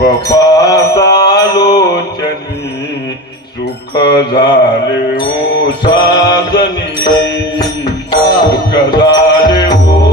पाहता लोचनी सुख झाले ओ साजनी सुख झाले ओ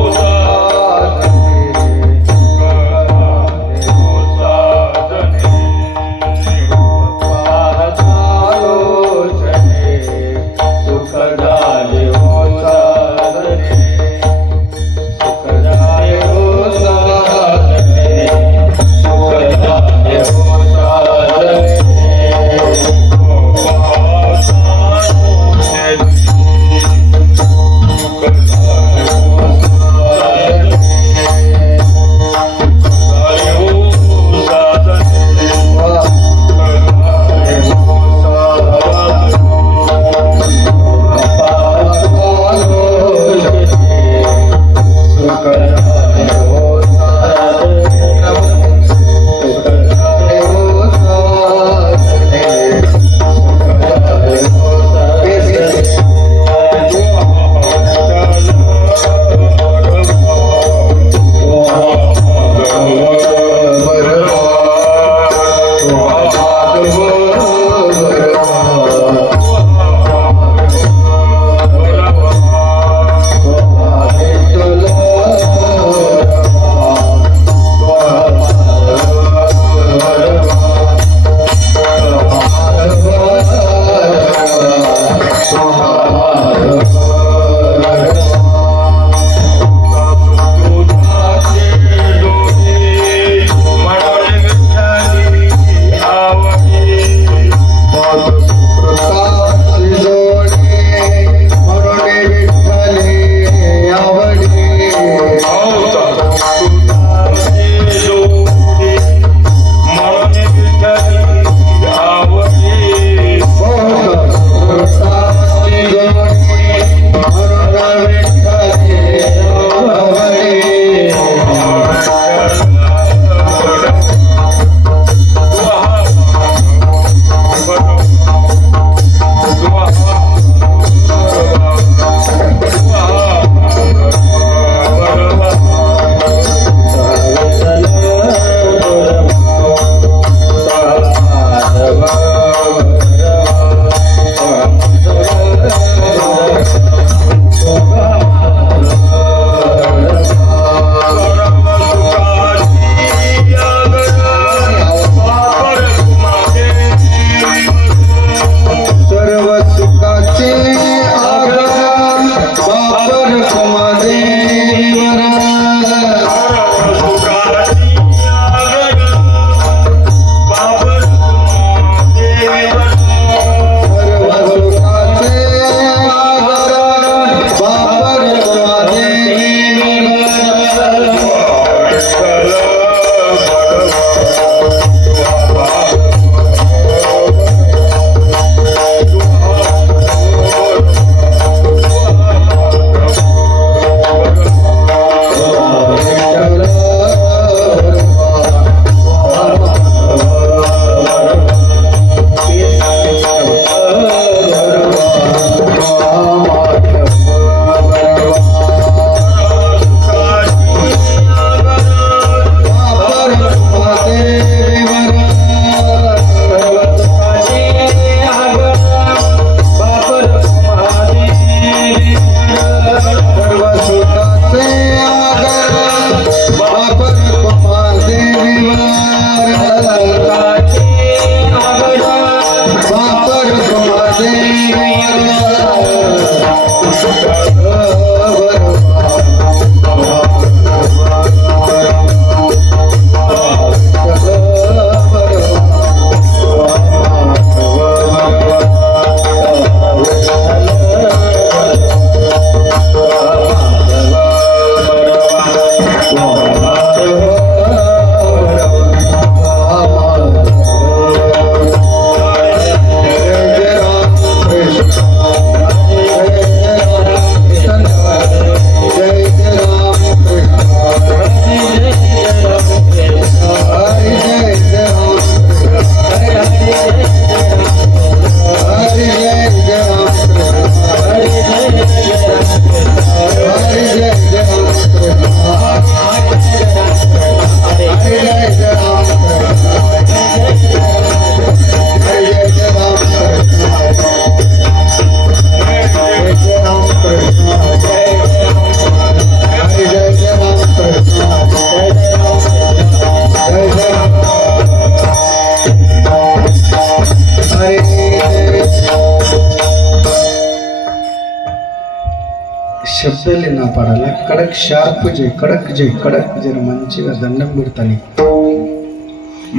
అస్సలు నా పడాల కడక్ షార్ప్ చేయి కడక్ చేయి కడక్ జర మంచిగా దండం పెడతాను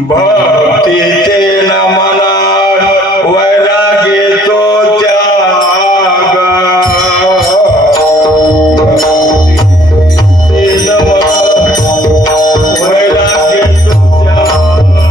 भक्तीचे नमना वैरागी तो त्याग भक्तीचे नमना वैरागी तो त्याग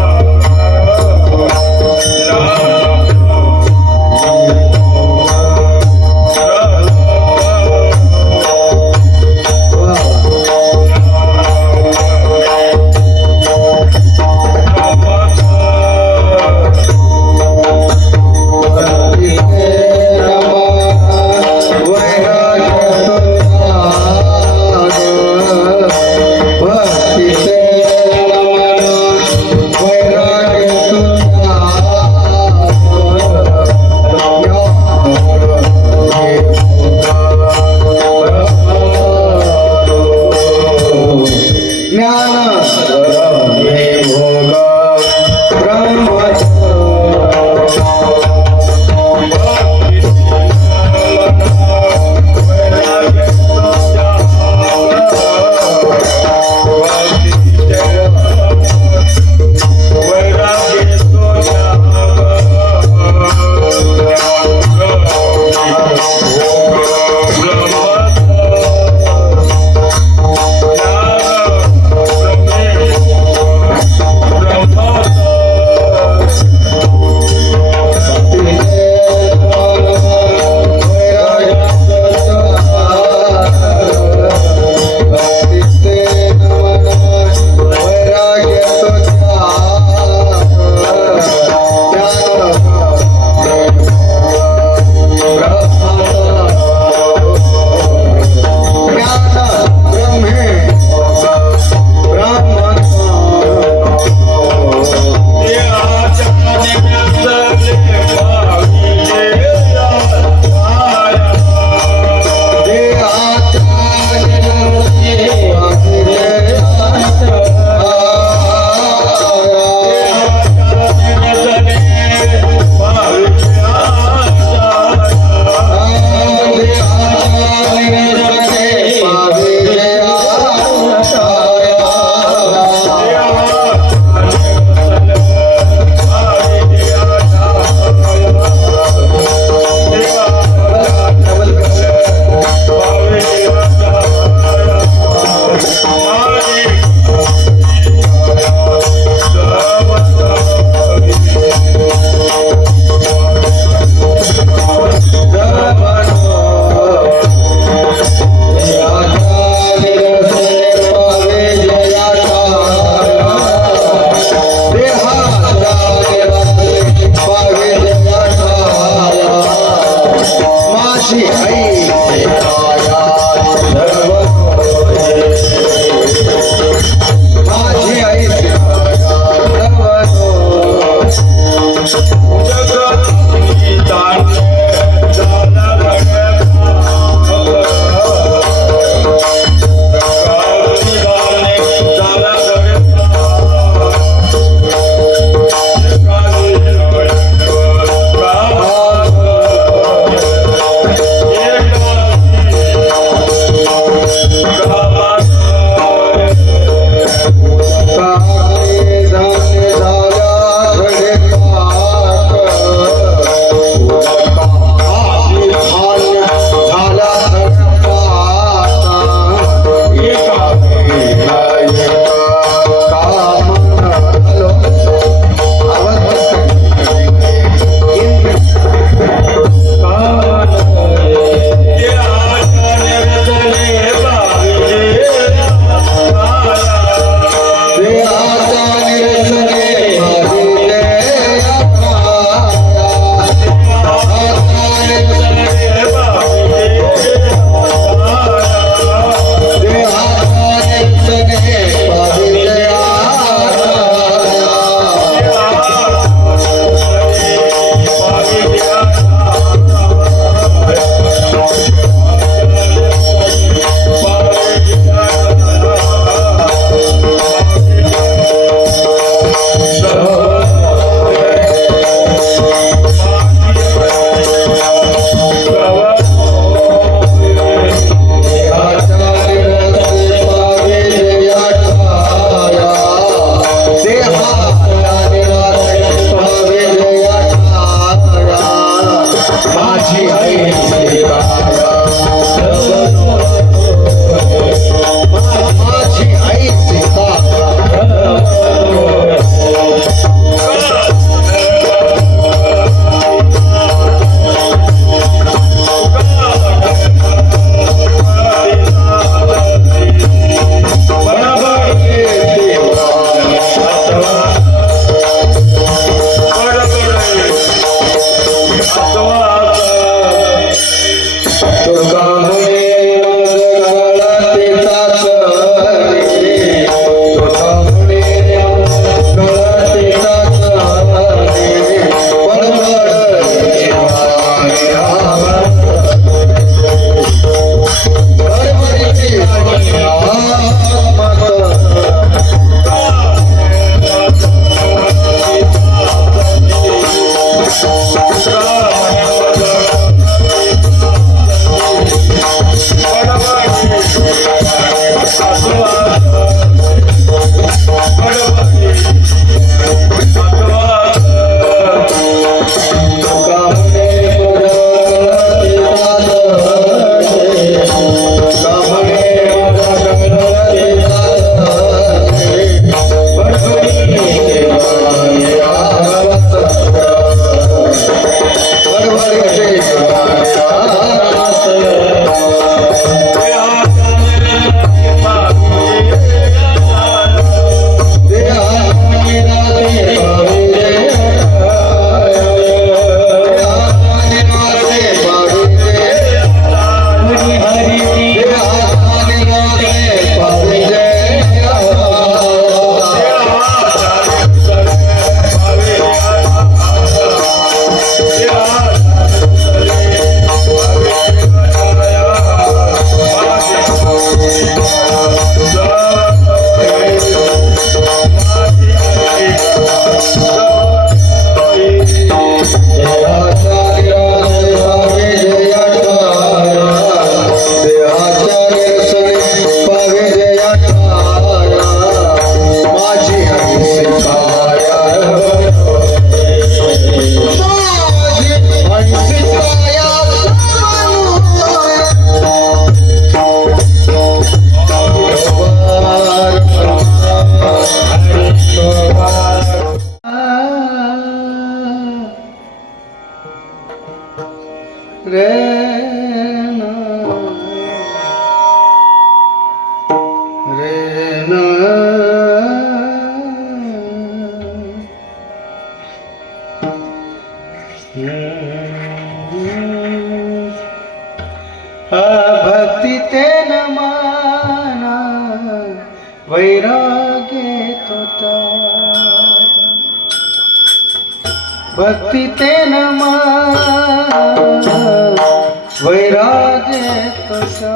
भक्ती ते न माना वैराग्य तोता भक्ती ते न माना वैराग्य तोता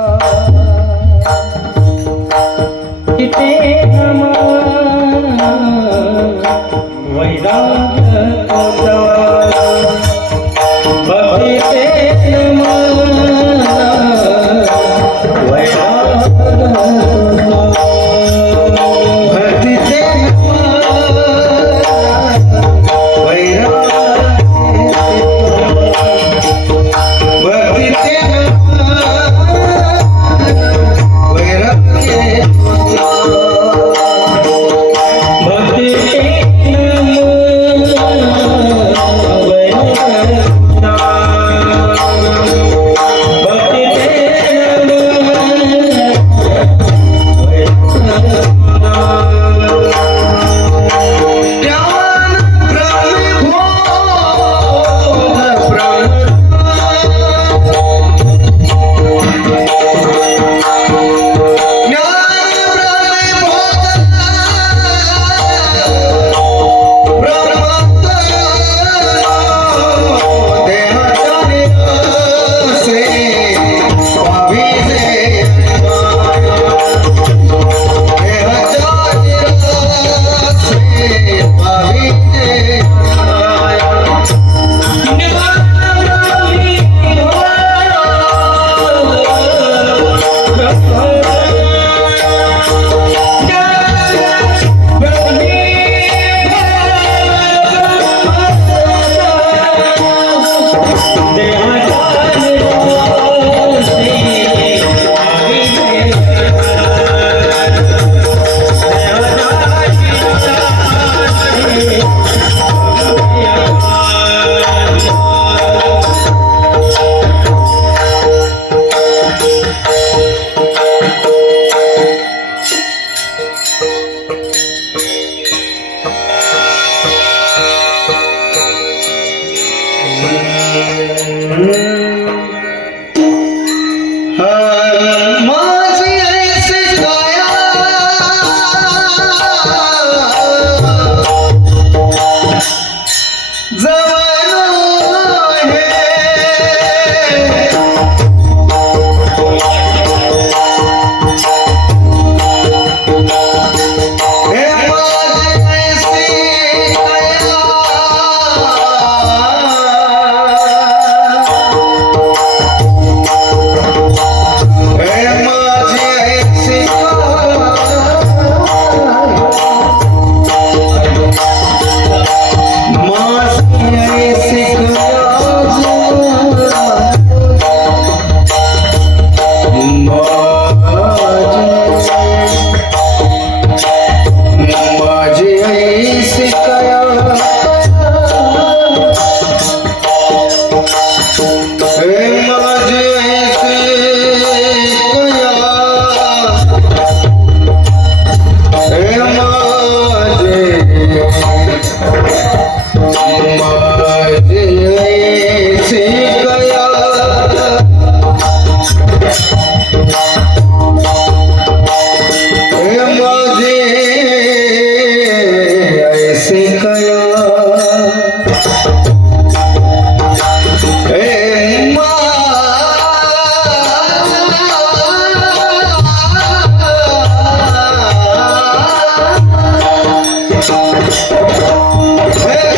ते न माना वैराग्य तोता भक्ती ते न माना भक्ती Hey,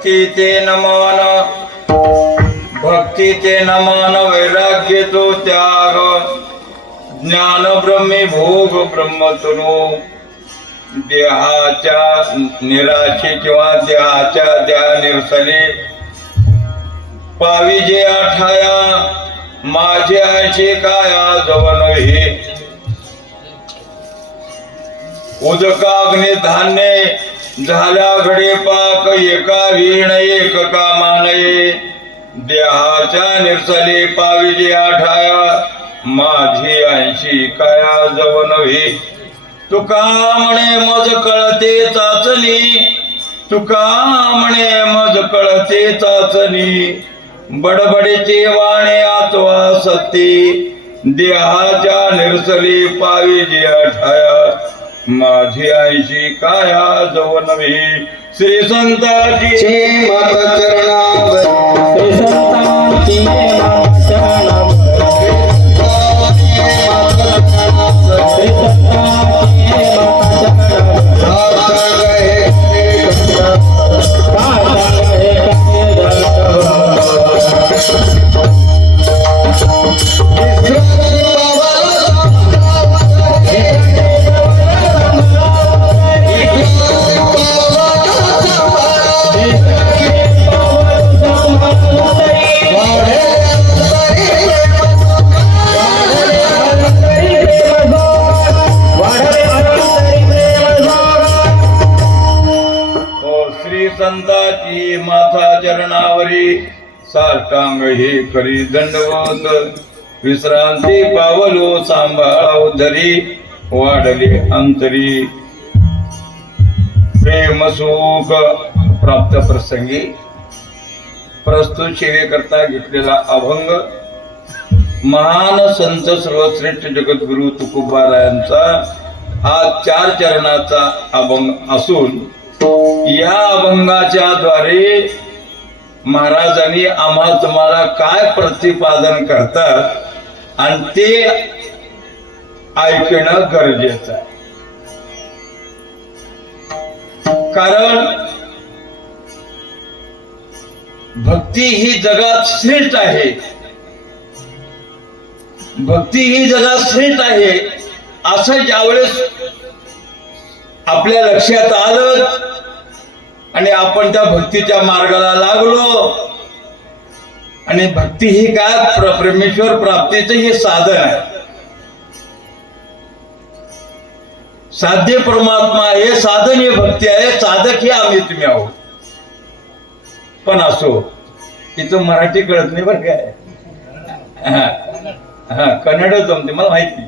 भक्तीचे नमन भक्तीचे नमन वैराग्य तो त्याग ज्ञान ब्रह्मी भोग ब्रह्मतनु देहाच्या निराशे किंवा देहाच्या द्या निरसले पावी जे आठाया माझे आयचे काया जवन हे उदकाग्नी धान्य झाल्या घडे पाक एका विण एक कामानये देहाच्या निरसले पावी जे आठाया माझी ऐंशी काया जवन हे तुका म्हणे मज कळते चाचणी तुका म्हणे मज कळते चाचणी बडबडीचे वाणे आत्वा सत्ती देहाच्या निरसली पावी जी आठाया माझी ऐंशी काया जवन हे श्री संताची मत चरणावर श्री संतांची मात चरणावर श्री संतांची मात चरणावर संताची माथा चरणावरी साष्टांग हे करी दंडवत विश्रांती पावलो सांभाळाव धरी वाढले अंतरी प्रेम सुख प्राप्त प्रसंगी प्रस्तुत सेवेकरता घेतलेला अभंग महान संत सर्वश्रेष्ठ जगद्गुरु तुकोबारायांचा हा 4 चरणाचा अभंग असून या अभंगाच्या द्वारे महाराजांनी आम्हाला तुम्हाला काय प्रतिपादन करतात आणि ते ऐकणं गरजेचं आहे. कारण भक्ती ही जगात श्रेष्ठ आहे. भक्ती ही जगात श्रेष्ठ आहे असं ज्यावेळेस आपल्या लक्षात आलं आणि आपण त्या भक्तीच्या मार्गाला लागलो आणि भक्ती ही काय परमेश्वर प्राप्तीचं हे साधन आहे. साध्य परमात्मा हे साधन हे भक्ती आहे. साधक हे आम्ही तुम्ही आहोत. पण असो तिथं मराठी कळत नाही बरं काय. कन्नड जमते मला माहिती.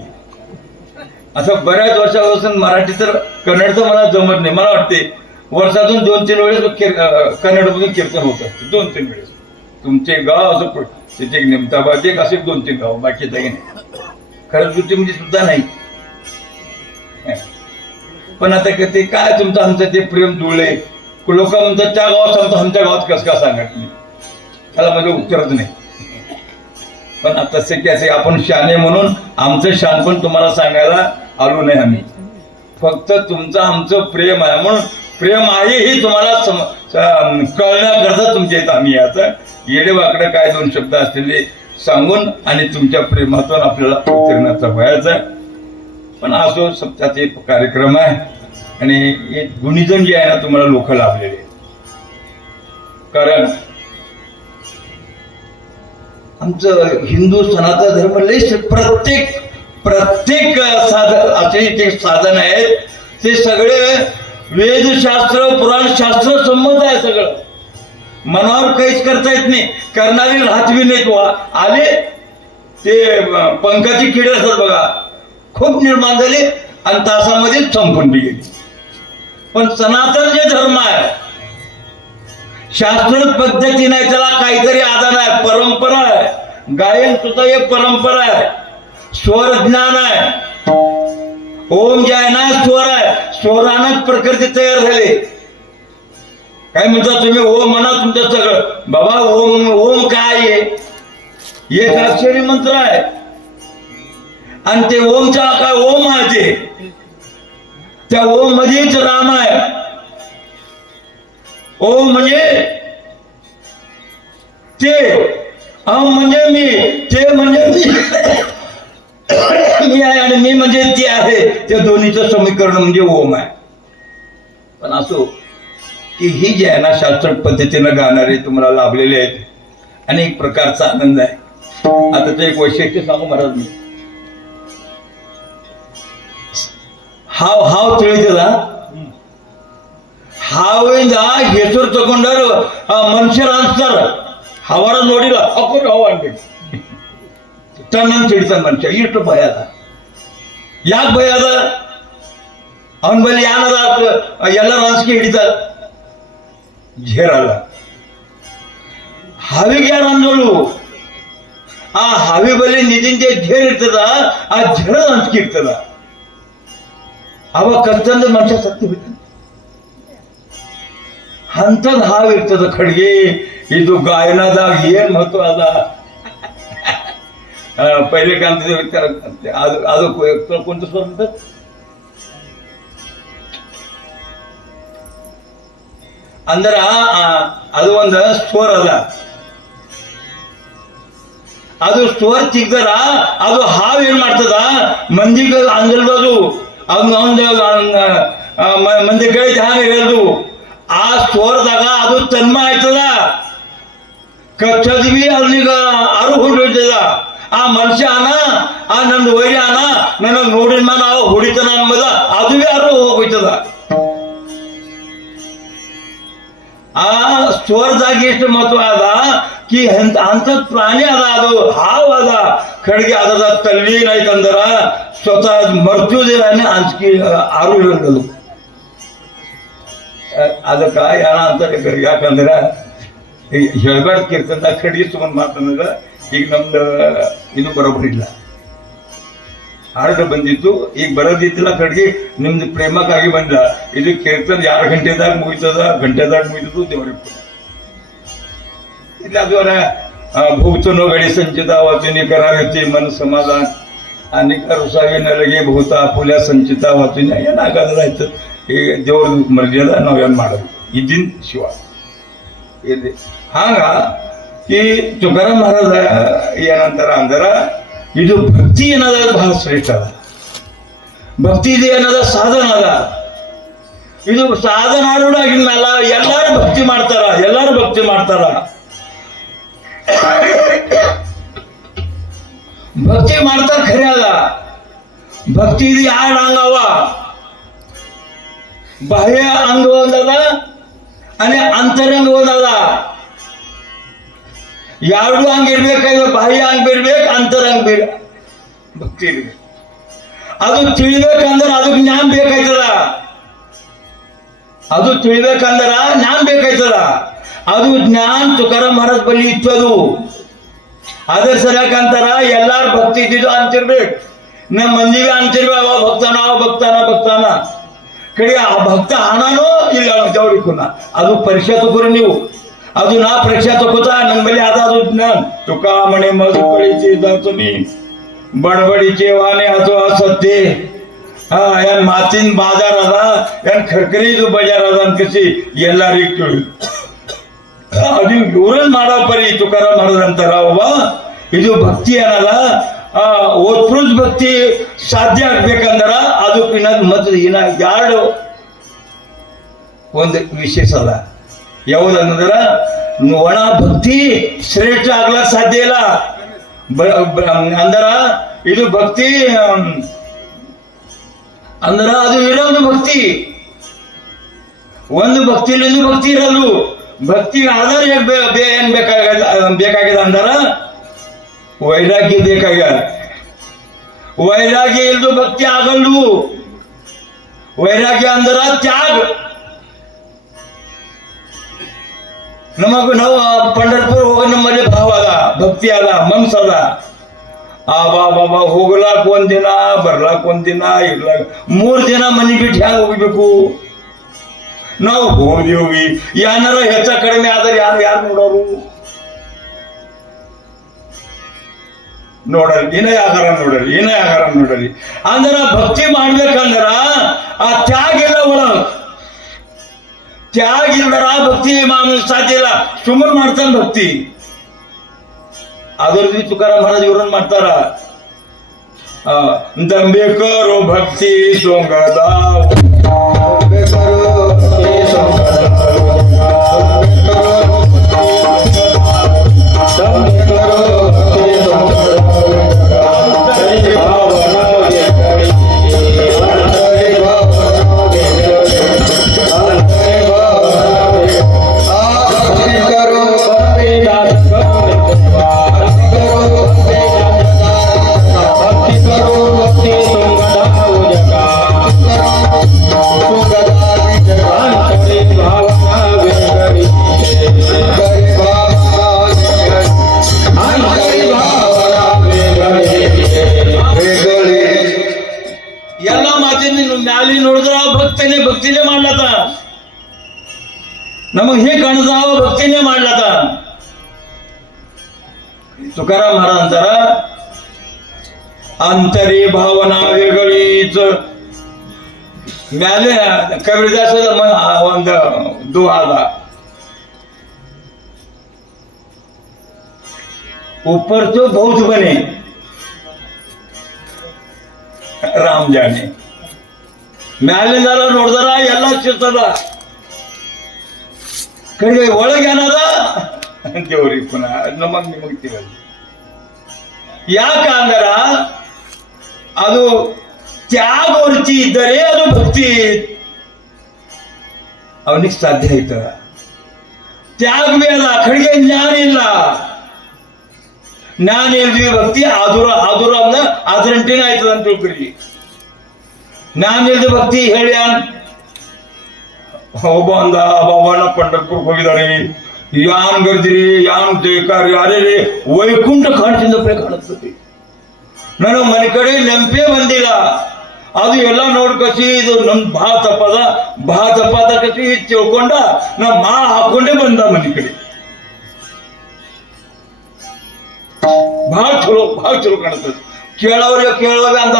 असं बऱ्याच वर्षापासून मराठी तर कन्नडचं मला जमत नाही. मला वाटते वर्षातून 2-3 वेळेस कन्नडमधून कीर्तन होत असते. 2-3 वेळेस. तुमचे गाव असं तिथे एक नेमताबाद एक असे 2-3 गाव बाकी नाही. खरंच म्हणजे सुद्धा नाही. पण आता ते काय तुमचं आमचं ते प्रेम जुळले. लोक म्हणतात त्या गावात सांगतो आमच्या गावात कसं का सांगत नाही. त्याला माझं उत्तरच नाही. पण आता तसे की असे आपण शाने म्हणून आमचं शान पण तुम्हाला सांगायला आलो नाही आम्ही. फक्त तुमचं आमचं प्रेम आहे म्हणून प्रेम आहे हे तुम्हाला कळण्याकरता तुमच्या इथं आम्ही याचं येडेवाकडं काय 2 शब्द असलेले सांगून आणि तुमच्या प्रेमातून आपल्याला उत्तीर्णाचा व्हायचा आहे. पण असो सप्ताहाचा एक कार्यक्रम आहे आणि हे गुणीजन जे आहे ना तुम्हाला लोक लाभलेले. कारण आमचं हिंदू सनातन धर्म लय प्रत्येक असे जे साधन आहेत ते सगळे वेदशास्त्र पुराणशास्त्र संबंध आहे. सगळं मनावर काहीच करता येत नाही. करणारी राहतवी नाहीत. आले ते पंखाची किडे असतात बघा खूप निर्माण झाले आणि तासामध्ये संपून गेली. पण सनातन जे धर्म आहे शास्त्र पद्धती नाही त्याला काहीतरी आधार आहे. परंपरा आहे. गायन सुद्धा एक परंपरा आहे. स्वर ज्ञान आहे. ओम जे आहे ना स्वर आहे. स्वरानं प्रकृती तयार झाली. काय म्हणता तुम्ही ओम म्हणा तुमचं सगळं बाबा. ओम काय आहे. एक अक्षरी मंत्र आहे आणि ते ओमचा काय ओम आहे ते त्या ओम मध्येच राम आहे. ओम म्हणजे ते म्हणजे मी, ते म्हणजे मी, मी आहे आणि मी म्हणजे ते आहे, त्या दोन्हीचं समीकरण म्हणजे ओम आहे. पण असो की ही जी आहे ना शास्त्रोक्त पद्धतीनं गाणारे तुम्हाला लाभलेले आहेत, अनेक प्रकारचा आनंद आहे. आता ते एक वैशिष्ट्य सांगू महाराज मी. हाव हाव ತಿಳಿದಿಲ್ಲ ಹಾವಿಂದ ಹೆಸರು ತಗೊಂಡರು ಮನುಷ್ಯರು ಅನ್ಸ್ತಾರ, ಹವರ ನೋಡಿಲ್ಲ ಹಾಕೋರು ಹಾವು ಅನ್ಬೇಕು ತನ್ನಂತ ಹಿಡಿತಾನ ಮನುಷ್ಯ. ಇಷ್ಟು ಭಯ ಅದ. ಯಾಕೆ ಭಯ ಅದ? ಅವನ ಬಳಿ ಏನದ ಎಲ್ಲರ ಅನ್ಸಿಕೆ ಹಿಡಿತಾರ, ಝೇರಲ್ಲ. ಹಾವಿಗೆ ಯಾರು ಅಂದೋಳು? ಆ ಹಾವಿ ಬಳಿ ನಿಜಿಂದ ಝೇರ್ ಇರ್ತದ, ಆ ಝೇರದ ಅನ್ಸಿಕೆ ಇರ್ತದ. ಅವ ಕತ್ತಂದ ಮನುಷ್ಯ ಸತ್ತಿ ಹೋಗ್ತಾನೆ. ಅಂಥದ್ದು ಹಾವು ಇರ್ತದ ಖಡ್ಗೆ. ಇದು ಗಾಯನದಾಗ ಏನ್ ಮಹತ್ವ ಅದ. पहिले कांतीचे विचार कोणतं स्वर म्हणतात? ಅಂದ್ರ ಅದು ಒಂದು ಸ್ಟೋರ್ ಅದ. ಅದು ಸ್ಟೋರ್ ಸಿಗ್ದಾರ ಅದು ಹಾವು ಏನ್ ಮಾಡ್ತದ, ಮಂದಿಗೆ ಅಂಜಲ್ದದು ಮಂದಿ ಕಡೆ ಹಾಗೆ ಹೇಳದು. ಆ ಸ್ಟೋರ್ದಾಗ ಅದು ತನ್ಮ ಆಯ್ತದ, ಕಚ್ಚದ್ವಿ ಅವನಿಗ ಅರು ಹೊಡಿತದ. ಆ ಮನುಷ್ಯ ಆ ನನ್ನ ವೈರಿ ನನಗೆ ನೋಡಿದ ಮೇಲೆ ನಾವು ಹೊಡಿತಾನ ಅಂಬದ ಅದುವೇ ಅರು ಹೋಗ್ತದ. ಆ ಸ್ಟೋರ್ದಾಗ ಎಷ್ಟು ಮಹತ್ವ ಅದ ಕಿ ಅಂಥದ್ ಪ್ರಾಣಿ ಅದ, ಅದು ಹಾವು ಅದ ಖಡ್ಗೆ ಅದದ ತಲ್ಲೀನ ಐತಂದ್ರ ಸ್ವತಃ ಮರ್ತುದೇವನೇ ಅಂಜಿಕೆ ಆರು ಇರೋದು. ಅದಕ್ಕ ಏನ ಅಂತಾರೆ ಯಾಕಂದ್ರೆ ಹೇಳ್ಬಾರ್ದು ಕೀರ್ತನ ಖಡ್ಗೆ ಸುಮ್ಮನೆ ಮಾತಂದ್ರೆ ಈಗ ನಮ್ದು ಇದು ಬರೋಬ್ಬರಿ ಇಲ್ಲ. ಆರ್ಡರ್ ಬಂದಿತ್ತು, ಈಗ ಬರೋದಿತ್ತಿಲ್ಲ ಖಡ್ಗೆ. ನಿಮ್ದು ಪ್ರೇಮಕ್ಕಾಗಿ ಬಂದ. ಇದು ಕೀರ್ತನ 2 ಗಂಟೆದಾಗ ಮುಗಿತದ, ಗಂಟೆದಾಗ ಮುಗಿತದ ದೇವರಿಗೆ ಇಲ್ಲ. ಅದು भूतनो गडी संचित वाचुनी करायची मन समाधान आणि रुसावी नलगे भूत आपुल्या संचिता वाचुनी या नागाला जायचं. हे ದೇವ್ರ ಮರ್ಯಾದ ನಾವೇನು ಮಾಡೋದು ಇದ್ದಿನ ಶಿವ ಇದೆ. ಹಾಗ ಈ ತುಕಾರಾಮ್ ಮಹಾರಾಜ ಏನಂತಾರ ಅಂದ್ರ ಇದು ಭಕ್ತಿ ಏನದ ಬಹಳ ಶ್ರೇಷ್ಠ ಅದ. ಭಕ್ತಿ ಇದು ಏನದ ಸಾಧನ ಅದ. ಇದು ಸಾಧನ ಆಗಿದ ಮೇಲೆ ಎಲ್ಲಾರು ಭಕ್ತಿ ಮಾಡ್ತಾರ, ಎಲ್ಲಾರು ಭಕ್ತಿ ಮಾಡ್ತಾರ. ಭಕ್ತಿ ಮಾಡ್ತಾರ ಖರೆ ಅದ. ಭಕ್ತಿ ಇದು 2 ಅಂಗ ಅವ, ಬಾಹ್ಯ ಅಂಗ ಒಂದದ आणि ಅಂತರಂಗ ಒಂದದ. 2 ಅಂಗ ಇರ್ಬೇಕಾದ್ರೆ ಬಾಹ್ಯ ಅಂಗ ಇರ್ಬೇಕು, ಅಂತರಂಗ ಬೇಕು, ಭಕ್ತಿ ಇರ್ಬೇಕು. ಅದು ತಿಳಿಬೇಕಂದ್ರೆ ಅದಕ್ಕೆ ಜ್ಞಾನ ಬೇಕಾಯ್ತದ. ಅದು ತಿಳಿಬೇಕಂದ್ರ ಜ್ಞಾನ ಬೇಕಾಯ್ತದ. ಅದು ಜ್ಞಾನ ತುಕಾರಾಮ್ ಮಹಾರಾಜ್ ಬಳಿ ಇತ್ತದು. ಅದ್ರ ಸರಿಯಾಕಂತಾರ ಎಲ್ಲಾರು ಭಕ್ತಿ ಇದ್ದಿದ್ದು ಅಂತಿರ್ಬೇಕು. ನಮ್ಮ ಮಂದಿಗೆ ಅಂತಿರ್ಬೇಕು ಅವ ಭಕ್ತಾನ, ಅವ ಭಕ್ತಾನ ಭಕ್ತಾನ ಕಡೆ. ಆ ಭಕ್ತ ಹಣನೋ ಇಲ್ಲ ದೇವ್ರಿಗೂ ಅದು ಪರೀಕ್ಷೆ ತಗೋರಿ ನೀವು. ಅದು ನಾ ಪರೀಕ್ಷೆ ತಗೋತಾ ನಮ್ಮಲ್ಲಿ ಅದು ಜ್ಞಾನ. ತುಕಾಮಣಿ ಮಧುಕಳಿಸಿ तुम्ही बडबडीचे वाणे ಅಥವಾ सत्य ಏನ್ ಮಾತಿನ ಬಾಜಾರ್ ಅದ, ಏನ್ ಖರ್ಕರಿದು ಬಜಾರ್ ಅದ ಅಂತ ಕಸಿ ಎಲ್ಲರಿಗೂ ತಿಳಿ. ಅದು ಇವ್ರನ್ನ ಮಾಡೋ ಪರಿ ತುಕಾರಾಮ್ ಮಹಾರಾಜ್ ಅಂತಾರ ಅವ. ಇದು ಭಕ್ತಿ ಏನಲ್ಲ, ಓತ್ಪ್ರೋತ್ ಭಕ್ತಿ ಸಾಧ್ಯ ಆಗ್ಬೇಕಂದ್ರ ಅದು ಮತ್ತೆ ಇನ್ನ 2 ಒಂದು ವಿಶೇಷ ಅದ. ಯಾವುದಂದ್ರ ಒಣ ಭಕ್ತಿ ಶ್ರೇಷ್ಠ ಆಗ್ಲಕ್ ಸಾಧ್ಯ ಇಲ್ಲ. ಅಂದ್ರ ಇದು ಭಕ್ತಿ ಅಂದ್ರ ಅದು ಇರೋದು ಭಕ್ತಿ. ಒಂದು ಭಕ್ತಿಲಿ ಇನ್ನೂ ಭಕ್ತಿ ಇರಲು. ಭಕ್ತಿ ಆಧಾರ ಏನ್ ಬೇಕಾಗಿದೆ ಅಂದ್ರ ವೈರಾಗ್ಯ ಬೇಕಾಗ್ಯದ. ವೈರಾಗ್ಯ ಇಲ್ದು ಭಕ್ತಿ ಆಗಲ್ದು. ವೈರಾಗ್ಯ ಅಂದ್ರ ತ್ಯಾಗ. ನಾವು पंढरपूर ಹೋಗ ನಮ್ಮಲ್ಲಿ ಭಾವ ಅದ, ಭಕ್ತಿ ಅದ, ಮನ್ಸ ಅದ. ಬಾಬಾ ಹೋಗ್ಲಾಕ್ 1 ದಿನ, ಬರ್ಲಾಕ್ 1 ದಿನ, ಇರ್ಲಾಕ್ 3 ದಿನ ಮನೆ ಬಿಟ್ಟು ಹ್ಯಾಂಗ ಹೋಗ್ಬೇಕು? ನಾವು ಹೋಗ್ದೇವಿ. ಏನಾರ ಹೆಚ್ಚ ಕಡಿಮೆ ಆದ್ರೆ ಯಾರು ನೋಡೋರು? ನೋಡರಿ ಏನೇ ಆಹಾರ ನೋಡರಿ. ಅಂದ್ರ ಭಕ್ತಿ ಮಾಡ್ಬೇಕಂದ್ರ ಆ ತ್ಯಾಗ ಇಲ್ಲ ಒಳಗ. ತ್ಯಾಗ ಇಲ್ದರ ಭಕ್ತಿ ಸಾಧ್ಯ ಇಲ್ಲ. ಸುಮ್ಮನೆ ಮಾಡ್ತಾನೆ ಭಕ್ತಿ. ಅದರಲ್ಲಿ ತುಕಾರಾಮ್ ಮಹಾರಾಜ್ ಇವರನ್ನು ಮಾಡ್ತಾರ ದಂಬೇಕರು ಭಕ್ತಿ ಸೊಂಗದ ಎಲ್ಲ ಮಾತಿನ ಮ್ಯಾಲಿ ನೋಡಿದ್ರ ಭಕ್ತಿನೇ ಮಾಡ್ಲತ್ತ ನಮಗ್ हे ಕಾಣದಾವ ಭಕ್ತಿನೇ ಮಾಡ್ಲತ್ತ तुकाराम महाराज ಅಂತಾರ ಅಂತರಿ ಭಾವನಾ वेगळीच ಮ್ಯಾಲೆ ಕಬೀರದಾಸದ ಒಂದು ದುಆದ ऊपर तो बहुत बने राम जाने ಮ್ಯಾಲಿಂದ ನೋಡಿದ್ರ ಎಲ್ಲ ಸಿಗ್ತದ ಕಡೆಗೆ ಒಳಗೆ ಏನದ ಅಂತೇವ್ರಿ ಪುನಃ ನಿಮಗ್ ತಿಳಿದ ಯಾಕಂದ್ರ ಅದು ತ್ಯಾಗವರ್ತಿ ಇದ್ದರೆ ಅದು ಭಕ್ತಿ ಅವನಿಗೆ ಸಾಧ್ಯ ಆಯ್ತದ ತ್ಯಾಗ ಬೇಡ ಕಡೆಗೆ ಜ್ಞಾನ ಇಲ್ಲ ಜ್ಞಾನ ಇಲ್ದಿ ಭಕ್ತಿ ಆದುರ ಅಂದ ಆದರಂಟೇನೆ ಆಯ್ತದ ಅಂತ ತಿಳ್ಕೊರಿ ಜ್ಞಾನ ಇಲ್ದ ಭಕ್ತಿ ಹೇಳಿ ಒಬ್ಬ ಅಂದ ಬಾಬಾನ ಪಂಡರ್ಪುರ್ಗೆ ಹೋಗಿದ್ದಾರೆ ಯಾನ್ ಗರ್ದಿರಿ ಯಾನ್ ದೇಕಾರಿ ಅದೇ ವೈಕುಂಠ ಕಾಣ್ತಿದ್ದಪ್ಪೇ ಕಾಣಿಸ್ತದೆ ನನಗೆ ಮನೆ ಕಡೆ ನೆನಪೇ ಬಂದಿಲ್ಲ ಅದು ಎಲ್ಲ ನೋಡ್ಕಸಿ ಇದು ನಮ್ ಬಾ ತಪ್ಪದ ಕಸಿ ತಿಳ್ಕೊಂಡ ನಾ ಹಾಕೊಂಡೇ ಬಂದ ಮನೆ ಕಡೆ ಭಾಳ ಚಲೋ ಕಾಣಿಸ್ತದೆ ಕೇಳೋವಾಗ ಅಂತ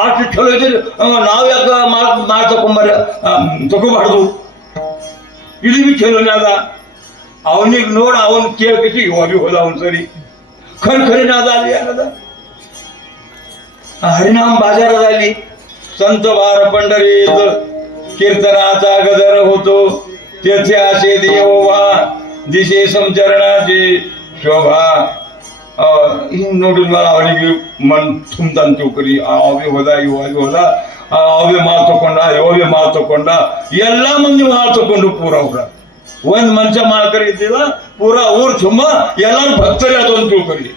ಅಷ್ಟು ಚಲೋ ಇದ್ರಿ ನಾವ್ ಯಾಕ ತಗೋಬಾರ್ದು ಇದು ಬಿ ಚಲೋನೇ ಅದ ಅವನಿಗೆ ನೋಡ ಅವನ್ ಕೇಳ್ಕಸಿ ಹೋಗಿ ಹೋದ ಅವನ್ ಸರಿ ಖರೀನಾದ ಅಲ್ಲಿ ಏನದ हरिनाम बाजारात संत वार पंढरीत कीर्तनाचा गजर होतो तेथे असे देवोवा दिशे संचरणाची शोभा ನೋಡಿದ ಅವನಿಗೆ ಮನ್ ತುಂಬಂತ ಚೌಕರಿ ಅವೇ ಹೋದ ಅವೇ ಮಾತು ತಕೊಂಡ ಎಲ್ಲ ಮಂದಿ ಮಾತು ತಕೊಂಡು ಪೂರ ಅವ್ರ ಒಂದ್ ಮನುಷ್ಯ ಮಾಡ್ಕರಿ ಇದ್ದಿಲ್ಲ ಪೂರ ಊರ್ ತುಂಬ ಎಲ್ಲರೂ ಭಕ್ತರೇ ಅದೊಂದು ಚೌಕರಿ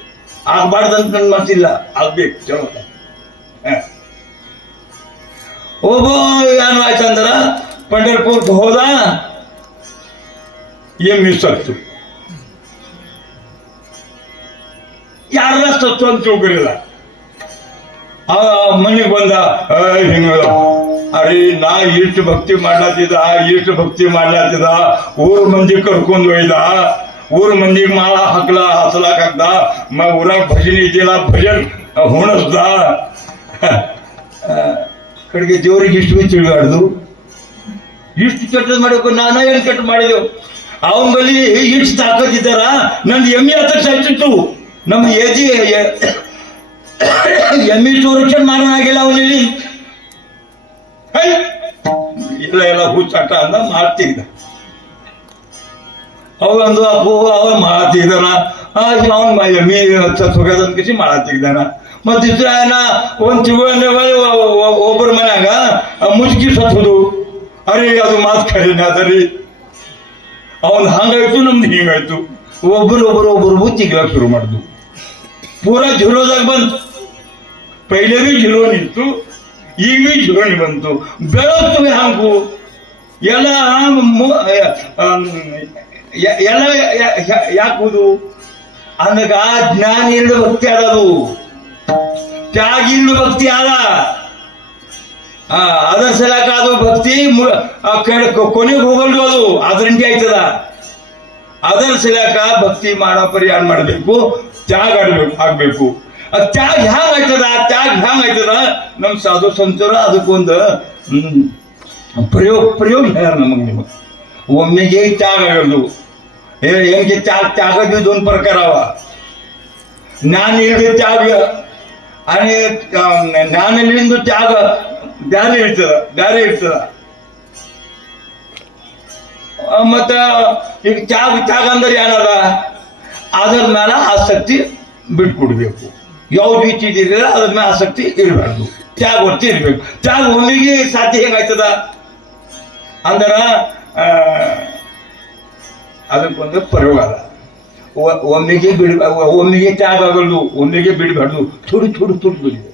ಆಗ್ಬಾರ್ದಂತ ನನ್ ಮಾತಿಲ್ಲ ಆಗ್ಬೇಕು ಚಲೋ ಒಬ್ಬ ಏನಾಯ್ತಂದ್ರ ಪಂಢರಪುರಕ್ಕೆ ಹೋದ ಮಿಸ್ ಆಗ್ತು ಯಾರ ಸತ್ತು ಅಂತ ತಿಳ್ಕರಿಲ್ಲ ಮನೆಗೆ ಬಂದ ಹಿಂಗ ಅರೆ ನಾ ಇಷ್ಟು ಭಕ್ತಿ ಮಾಡ್ಲಾತಿದ ಊರ್ ಮಂದಿ ಕರ್ಕೊಂಡು ಒಯ್ದ ಊರ್ ಮಂದಿಗೆ ಮಾಳ ಹಚ್ಲಾಕ್ ಹಾಕ್ದ ಊರಾಗ ಭಜನೆ ಇದ್ದಿಲ್ಲ ಭಜನ್ ಹುಣಸ್ದ ಕಡೆಗೆ ದೇವ್ರಿಗೆ ಇಷ್ಟು ತಿಳ್ಗಾಡ್ದು ಇಷ್ಟು ಕೆಟ್ಟದ್ ಮಾಡಬೇಕು ನಾನ ಏನು ಕೆಟ್ಟ ಮಾಡಿದೆವು ಅವನ ಬಳಿ ಇಷ್ಟು ತಾಕತ್ತಿದ್ದಾರ ನಂದು ಎಮ್ಮೆ ಹತ್ರ ಸಾಯ್ತಿತ್ತು ನಮ್ಮ ಎಮ್ಮೆ ಸಂರಕ್ಷಣೆ ಮಾಡೋಣಾಗಿಲ್ಲ ಅವನಲ್ಲಿ ಎಲ್ಲ ಹುಚ್ಚಾಟ ಅಂದ ಮಾಡ್ತಿದ್ದ ಅವಂದು ಅವ ಮಾಡತ್ತಿದ್ದಾನ ಅವನ್ ಎಮ್ಮೆ ಹೋಗ್ಯದಂತ ಕಸಿ ಮಾಡತ್ತಿದ್ದಾನ ಮತ್ತೆ ಒಂದ್ ತಿಂಗಳ ಒಬ್ಬರ ಮನ್ಯಾಗ ಮುದುಕಿ ಸತ್ತದು ಅರೆ ಅದು ಮಾತು ಖರೀನ ಅದರಿ ಅವನ್ ಹಂಗಾಯ್ತು ನಮ್ದು ಹಿಂಗಾಯ್ತು ಒಬ್ಬರು ತಿಗ್ಲಾಕ್ ಶುರು ಮಾಡುದು ಪೂರಾ ಝೀರೋದಾಗ ಬಂತು ಪೈಲೆ ಬಿ ಝೀರೋ ನಿಂತು ಈಗ ಬಿ ಝೀರೋ ಬಂತು ಬೆಳಗ್ತವೆ ಹಂಗು ಎಲ್ಲ ಯಾಕುದು ಅಂದಾಗ ಜ್ಞಾನ ಇಲ್ಲದ ಭಕ್ತಿ ಆದದು ತ್ಯಾಗ ಇಲ್ಲದ ಭಕ್ತಿ ಆದ ಅದರ ಸಲಕ ಅದು ಭಕ್ತಿ ಕೊನೆಗೆ ಹೋಗಲ್ದು ಅದು ಅದರಂಟಿ ಆಯ್ತದ ಅದರ ಸಲಕ ಭಕ್ತಿ ಮಾಡೋ ಪರಿ ಏನ್ ಮಾಡಬೇಕು ತ್ಯಾಗ ಆಗ್ಬೇಕು ತ್ಯಾಗ ಹ್ಯಾಂಗ ಆಯ್ತದ ನಮ್ ಸಾಧು ಸಂತರ ಅದಕ್ಕೊಂದು ಪ್ರಯೋಗ ಹೇಳ್ಯಾರ ನಿಮಗೆ ಒಮ್ಮೆಗೆ ತ್ಯಾಗ ಆಗೋದು ಏನಕ್ಕೆ ತ್ಯಾಗ 2 प्रकार अवा ಜ್ಞಾನ ಇಲ್ಲದೆ ತ್ಯಾಗ आणि ಜ್ಞಾನ ಇಲ್ಲಿಂದ ತ್ಯಾಗ ಬ್ಯಾರೆ ಇರ್ತದ ಮತ್ತ ಈಗ ತ್ಯಾಗ ಅಂದ್ರೆ ಏನದ ಅದ್ರ ಮೇಲೆ ಆಸಕ್ತಿ ಬಿಟ್ಕೊಡ್ಬೇಕು. ಯಾವ್ದು ಇಚ್ಚಿದಿರಲ್ಲ ಅದ್ರ ಮೇಲೆ ಆಸಕ್ತಿ ಇರಬಾರ್ದು, ತ್ಯಾಗ ಹೊತ್ತಿ ಇರ್ಬೇಕು. ತ್ಯಾಗ ಒಮ್ಮೆಗೆ ಸಾಧ್ಯ ಹೇಗಾಯ್ತದ ಅಂದ್ರ ಅದಕ್ಕೊಂದು ಪರವಾದ. ಒಮ್ಮೆಗೆ ಒಮ್ಮೆಗೆ ತ್ಯಾಗ ಆಗಲ್ದು, ಒಮ್ಮೆಗೆ ಬಿಡಬಾರ್ದು, ಥೋಡಿ ಬಿಡಬೇಕು.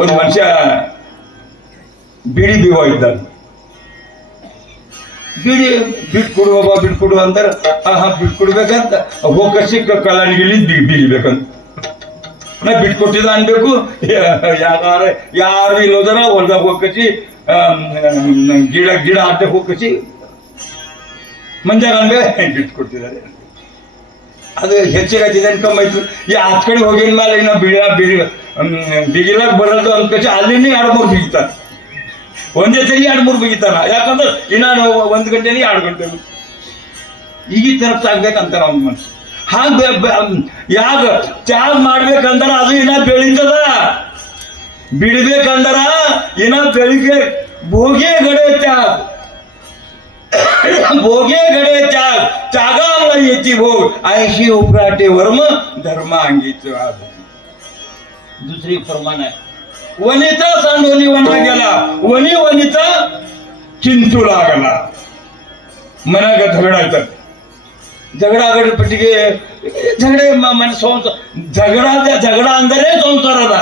ಒಂದು ಮನುಷ್ಯ ಬಿಡಿ ಬಿವ ಇದ್ದಾನೆ, ಬಿಡಿ ಬಿಟ್ಕೊಡು ಅಂತಾರೆ. ಬಿಟ್ಕೊಡ್ಬೇಕಂತ ಹೋಗಸಿ ಕಲಾಣಿಗಿಲಿ ಬಿಗಿಬೇಕಂತ ನಾ ಬಿಟ್ಕೊಟ್ಟಿದ ಅನ್ಬೇಕು. ಯಾರು ಇಲ್ಲೋದರ ಹೊಲ್ದಾಗ ಹೋಗಸಿ ಗಿಡ ಆಟ ಹೋಗಸಿ ಮಂಜಾಗ ಅನ್ಬೇಕು ಬಿಟ್ಕೊಡ್ತಿದ್ದಾರೆ. ಅದು ಹೆಚ್ಚಿಗೆ ಕಮ್ಮಿ ಆಯ್ತು. ಈ ಹತ್ತು ಕಡೆ ಹೋಗಿನ ಮೇಲೆ ಇನ್ನ ಬಿಗಿಲಾಗ ಬರೋದು ಅನ್ಕಸಿ ಅಲ್ಲಿನೇ 2-3 ಬಿಗಿತಾನೆ, ಒಂದೇ ಸರಿ 2-3 ಬಿಗಿತಾನ. ಯಾಕಂದ್ರೆ ಇನ್ನಾನು 1 ಗಂಟೆನೇ 2 ಗಂಟೆ ಈಗ ತರಫ್ ಆಗ್ಬೇಕಂತ ಅವ್ನ ಮನಸ್ಸು. ಹಾಗ ಯಾಕ ತ್ಯಾಗ ಮಾಡ್ಬೇಕಂದ್ರ ಅದು ಇನ್ನ ಬೆಳೀತದ, ಬಿಡ್ಬೇಕಂದ್ರ ಇನ್ನ ಬೆಳಿಗ್ಗೆ ಭೋಗೆ ಗಡೆ ತ್ಯಾಗ त्यागामुळे येते भोग 80 उपराटे वर्म धर्म अंगीच. दुसरी प्रमाण आहे वनिता सांडोनी वना गेला वनिता चिंतू लागला. मनाಗ झगडा येतात, झगडा गडपಟ್ಟಿಗೆ झगडे मन झगडा ಅಂದರೆ ಸಂಸಾರದ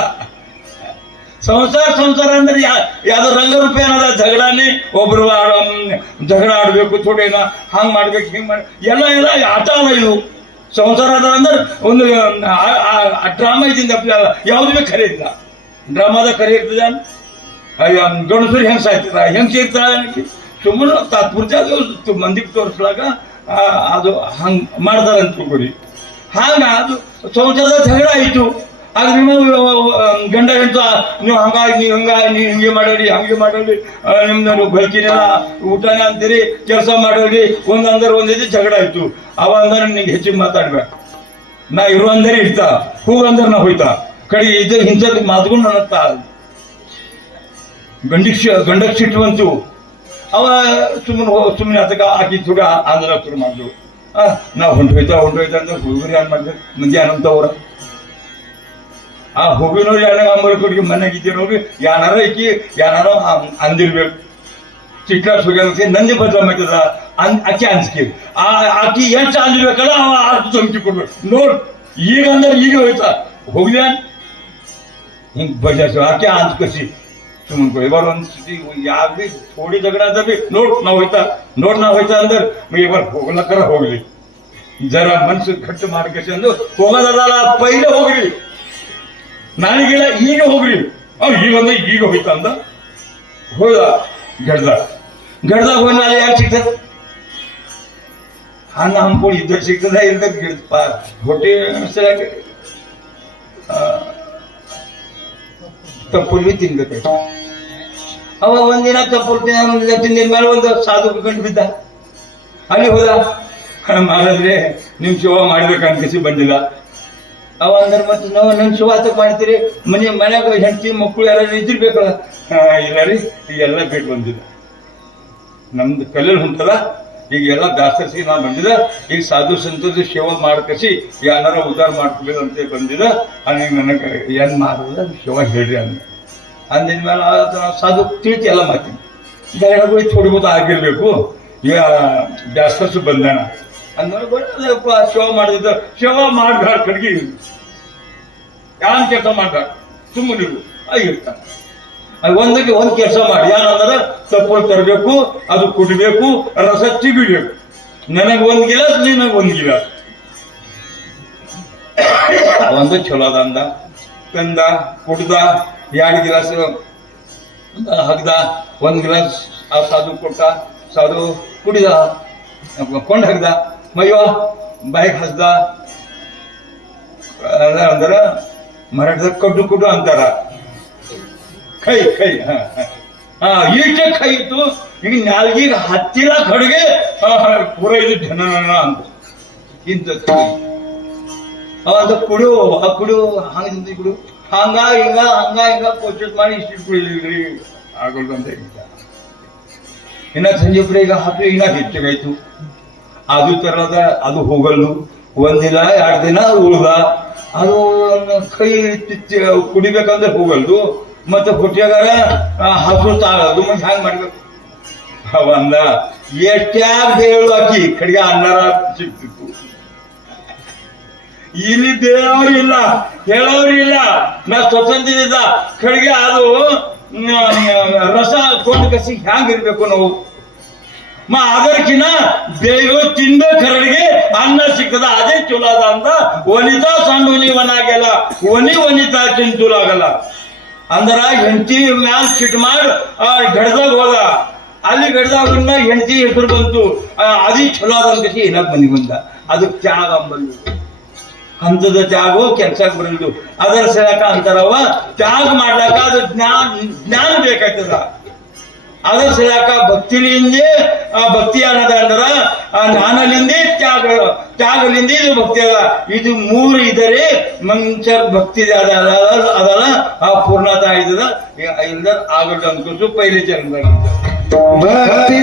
ಸಂಸಾರ ಅಂದ್ರೆ ಯಾವ್ದು ರಂಗರೂಪ ಏನದ ಜಗಳಾನೆ. ಒಬ್ರು ಜಗಳ ಆಡ್ಬೇಕು, ಥೋಡೇನ ಹಂಗ್ ಮಾಡ್ಬೇಕು, ಹಿಂಗ್ ಮಾಡಿ ಎಲ್ಲ ಆಟ ಅಲ್ಲ ಇದು. ಸಂಸಾರ ಅದ ಅಂದ್ರೆ ಒಂದು ಡ್ರಾಮಾ ಇದ್ದಿಂದ ಯಾವ್ದು ಭೀ ಖರೆ ಇಲ್ಲ. ಡ್ರಾಮಾದ ಖರೆ ಇರ್ತದ. ಗಣಸರು ಹೆಂಗ್ ಸಾಯ್ತದ, ಹೆಂಗ್ ಸೇರ್ತಾಳ ಸುಮ್ಮನೆ ತಾತ್ಪೂರ್ತಿ ಅದು ಮಂದಿಗೆ ತೋರಿಸ್ಲಾಗ ಅದು ಹಂಗ್ ಮಾಡ್ತಾರಂತ ತಿಳ್ಕೊರಿ. ಹಂಗ ಅದು ಸಂಸಾರದ ಜಗಳ ಆಯ್ತು. ಆಗ ಗಂಡ ಹೆಂಡತಿ ನೀವು ಹಂಗಾಗಿ ನೀವು ಹಿಂಗೆ ಮಾಡೋರಿ ಹಂಗೆ ಮಾಡೋರಿ, ನಿಮ್ದು ಬೆಳಕಿನೆಲ್ಲ ಊಟನೇ ಅಂತೀರಿ, ಕೆಲಸ ಮಾಡೋರಿ, ಒಂದಿದ್ದು ಜಗಳ ಆಯ್ತು. ಅವ ಅಂದ್ರೆ ನಿಂಗೆ ಹೆಚ್ಚಿಗೆ ಮಾತಾಡ್ಬೇಕು. ನಾ ಇರು ಅಂದರೆ ಇರ್ತಾ, ಹೋಗಂದ್ರೆ ನಾ ಹೋಯ್ತಾ ಕಡೆ ಇದು ಇಂಥದ್ದು ಮಾತುಕೊಂಡು ಅನ್ನತ್ತ. ಗಂಡಕ್ಕೆ ಸಿಟ್ಟು ಬಂತು. ಅವ ಸುಮ್ಮನೆ ಅದಕ್ಕೆ ಆಕಿ ಥೋಡ ಆಂಧ್ರ ಶುರು ಮಾಡಿದ್ರು. ನಾವು ಹೊಂಟೋಯ್ತಾ ಅಂದ್ರೆ ಹುಡುಗರು ಏನ್ ಮಾಡ್ಬೇಕು, ಮಂದಿ ಅನ್ನಂತವ್ರ ಆ ಹೋಗಿನವ್ರು ಯಾರಾಗ ಅಂಬಳ್ಕೊಡಿಗೆ ಮನೆಗಿದ್ದೀರೋಗಿ ಯಾರು ಅಂದಿರ್ಬೇಕು. ಚಿಟ್ಲಾಟ್ ಹೋಗ್ಯ ನಂದಿ ಬದಲಾಗ್ತದ ಅಕ್ಕಿ ಅನ್ಸ್ಕಿ ಆಕಿ ಎಷ್ಟು ಅಂದಿರ್ಬೇಕಲ್ಲ ಅವ ಅಷ್ಟು ಧಮಕಿ ಕೊಡ್ಬೇಕು. ನೋಡ್ ಈಗ ಅಂದ್ರೆ ಈಗ ಹೋಯ್ತಾ ಹೋಗ್ಯ ಹಿಂಗ್ ಬಜಾರ್ಸ ಆಕೆ ಅನ್ಸ್ಕಸಿ ಸುಮ್ಮನೆ ಇವಾಗ ಒಂದ್ಸತಿ ಯಾವ್ದು ಥೋಡಿ ಜಗಳ ಅದ ಬಿ ನೋಡ್ ನಾವು ಹೋಯ್ತಾ ಅಂದ್ರೆ ಇವಾಗ ಹೋಗ್ಲಕ್ಕರ ಹೋಗ್ಲಿ, ಜರ ಮನ್ಸು ಕಟ್ಟು ಮಾಡ್ಕಸಿ ಅಂದು ಹೋಗೋದಲ್ಲ ಪೈಲೆ ಹೋಗ್ರಿ, ನಾಳೆಗಿಲ್ಲ ಈಗ ಹೋಗ್ರಿ. ಈಗ ಅಂದ್ರೆ ಈಗ ಹೋಯ್ತಾ ಅಂದ ಹೋದ ಗಡ್ದಾಗ ಹೋಗಿ ನಾಳೆ ಯಾಕೆ ಸಿಗ್ತದ ಹಂಗ ಹಂಪ್ಕೊಂಡು ಇದ್ರ ಸಿಗ್ತದ ಇಲ್ದ ಗಿಡಪ್ಪ ಹೊಟ್ಟೆ ತಪ್ಪುಲ್ ತಿನ್ಬೇಕಾಯ್ತು. ಅವ ಒಂದಿನ ತಪ್ಪು ತಿಂದಿನ ಮೇಲೆ ಒಂದು ಸಾಧು ಕಂಡು ಬಿದ್ದ. ಅಲ್ಲಿ ಹೋದ ಮಾಡಿದ್ರೆ ನಿಮ್ ಶಿವ ಮಾಡ್ಬೇಕನ್ಕಸಿ ಬಂದಿಲ್ಲ. ಅವ ಅಂದ್ರೆ ಮತ್ತೆ ನಾವು ನನ್ನ ಶಿವಾತಕ್ಕೆ ಮಾಡ್ತೀರಿ, ಮನ್ಯಾಗ ಹೆಂಡತಿ ಮಕ್ಕಳು ಯಾರು ಇದ್ದಿರ್ಬೇಕಲ್ಲ. ಇಲ್ಲ ರೀ ಈಗೆಲ್ಲ ಬಿಟ್ಟು ಬಂದಿದ್ದ, ನಮ್ದು ಕಲ್ಲಲ್ಲಿ ಹೊಂಟದ, ಈಗ ಎಲ್ಲ ದಾಸರಿಸಿ ನಾ ಬಂದಿದ. ಈಗ ಸಾಧು ಸಂತದ ಸೇವಾ ಮಾಡ್ಕಸಿ ಯಾರು ಉದ್ಧಾರ ಮಾಡ್ಕೋಬೇಕು ಅಂತ ಬಂದಿದ. ಈಗ ನನಗೆ ಏನ್ ಮಾಡೋದ ಶಿವ ಹೇಳ್ರಿ ಅಂದಿನ ಮೇಲೆ ಸಾಧು ತಿಳಿತಿ ಎಲ್ಲ ಮಾತೀನಿ ದಯಗಳು ಥೋಡಿಬೋದು ಆಗಿರ್ಬೇಕು. ಈಗ ದಾಸರಸು ಬಂದಾನ ಅಂದ್ಮೇಲೆ ಶಿವ ಮಾಡಿದ ಶಿವ ಮಾಡ್ಬೇಡ ಕಡ್ಗಿ ಯಾನ್ ಕೆಲಸ ಮಾಡ್ಬೇಡ ಸುಮ್ಮನೆ ಆಗಿರ್ತಾನೆ. ಒಂದಕ್ಕೆ ಒಂದು ಕೆಲಸ ಮಾಡಿ ಏನಂದ್ರೆ ತಪ್ಪು ತರಬೇಕು, ಅದು ಕುಡಿಬೇಕು, ರಸ ಚಿಗಿಬೇಕು. ನನಗೆ 1 ಗಿಲಾಸ್ ನಿನಗೆ 1 ಗಿಲಾಸ್ ಒಂದು ಚಲೋ ಅದ ತಂದ ಕುಡ್ದ 2 ಗಿಲಾಸ್ ಹಗ್ದ 1 ಗಿಲಾಸ್ ಆ ಸಾಧು ಕೊಟ್ಟ. ಸಾಧು ಕುಡಿದ ಕೊಂಡು ಹಗ್ದ ಮಯ್ಯೋ ಬಾಯಿಗೆ ಹಸ್ದ. ಅಂದ್ರೆ ಮರಾಠದಾಗ ಕಡ್ಡು ಅಂತಾರ ಕೈ ಈಟೆ ಕೈ ಇತ್ತು. ಈಗ ನಾಲ್ಗಿಗೆ ಹತ್ತಿರ ಕಡೆಗೆ ಪೂರ ಇದು ಜನ ಅಂತ ಇಂಥ ಅದು ಕುಡು ಆ ಕುಡು ಹಂಗೆ ಕುಡು ಹಂಗ ಹಿಂಗ ಪರ್ಚೇಸ್ ಮಾಡಿ ಇಷ್ಟು ಕುಡಿದ್ರಿ ಆಗೋದು ಅಂತ ಹೇಳಿದ್ದ. ಇನ್ನ ಸಂಜೆ ಪುರ ಈಗ ಹಾಕಿ ಇನ್ನ ಹೆಚ್ಚಾಗಾಯ್ತು. ಅದು ತರದ ಅದು ಹೋಗಲ್ಲು. ಒಂದಿನ 2 ದಿನ ಉಳ್ದ ಅದು ಕೈ ಕುಡಿಬೇಕಂದ್ರೆ ಹೋಗಲ್ದು. ಮತ್ತೆ ಹೊಟ್ಟೆಗಾರ ಹಸು ತಾಳದು. ಮತ್ತೆ ಹ್ಯಾಂಗ ಮಾಡ್ಬೇಕು ಅಂದ. ಎಷ್ಟ್ಯಾಗ ಹೇಳು ಅಕ್ಕಿ ಕಡೆಗೆ ಅನ್ನಾರ ಸಿಗ್ತಿತ್ತು. ಇಲ್ಲಿ ದೇವರಿಲ್ಲ ಹೇಳೋರಿಲ್ಲ. ನಾ ಸ್ವತಂತ್ರ ಕಡೆಗೆ ಅದು ರಸ ಕೊಂಡು ಕಸಿ ಹ್ಯಾಂಗ ಇರ್ಬೇಕು ನಾವು. ಅದಕ್ಕಿನ್ನ ಬೇಗ ತಿನ್ಬೇಕು ಕರಡಿಗೆ ಅನ್ನ ಸಿಗ್ತದ ಅದೇ ಚಲೋ ಅದ ಅಂತ ವನಿತಾ ಸಣ್ಣ ಒನಿವನಾಗೆಲ್ಲ ವನಿತಾ ಚಲೋ ಆಗಲ್ಲ ಅಂದ್ರ ಹೆಂಡತಿ ಮ್ಯಾಲ ಸಿಟ್ ಮಾಡಿ ಗಡ್ದಾಗ ಹೋದ. ಅಲ್ಲಿ ಗಡ್ದಾಗ ಹೆಂಡತಿ ಹೆಸರು ಬಂತು. ಅದಿ ಚಲೋ ಅದ ಕಸಿ ಏನಾಗ ಬಂದ. ಅದು ತ್ಯಾಗ ಅಂಬಲ್ಲು. ಅಂತದ ತ್ಯಾಗೋ ಕೆಲ್ಸಕ್ಕೆ ಬರಲ್ದು. ಅದರ ಸಲಕ ಅಂತಾರವ ತ್ಯಾಗ ಮಾಡ್ಲಾಕ ಅದು ಜ್ಞಾನ ಬೇಕಾಯ್ತದ. ಅದರ ಸಲಕ ಭಕ್ತಿಲಿಂದೇ ಭಕ್ತಿ ಅನ್ನದ ಅಂದ್ರ ಜ್ಞಾನಲಿಂದೇ ತ್ಯಾಗಲಿಂದ ಇದು ಭಕ್ತಿ ಅದ. ಇದು 3 ಇದರೆ ಮನುಷ್ಯ ಭಕ್ತಿ ಅದಲ್ಲ ಆ ಪೂರ್ಣತಾ ಇದ್ದದ. ಇಲ್ಲ ಆಗಲ್ಲ ಅನ್ಕೋಸು ಪೈಲೆ ಚಂದ ಭಕ್ತಿ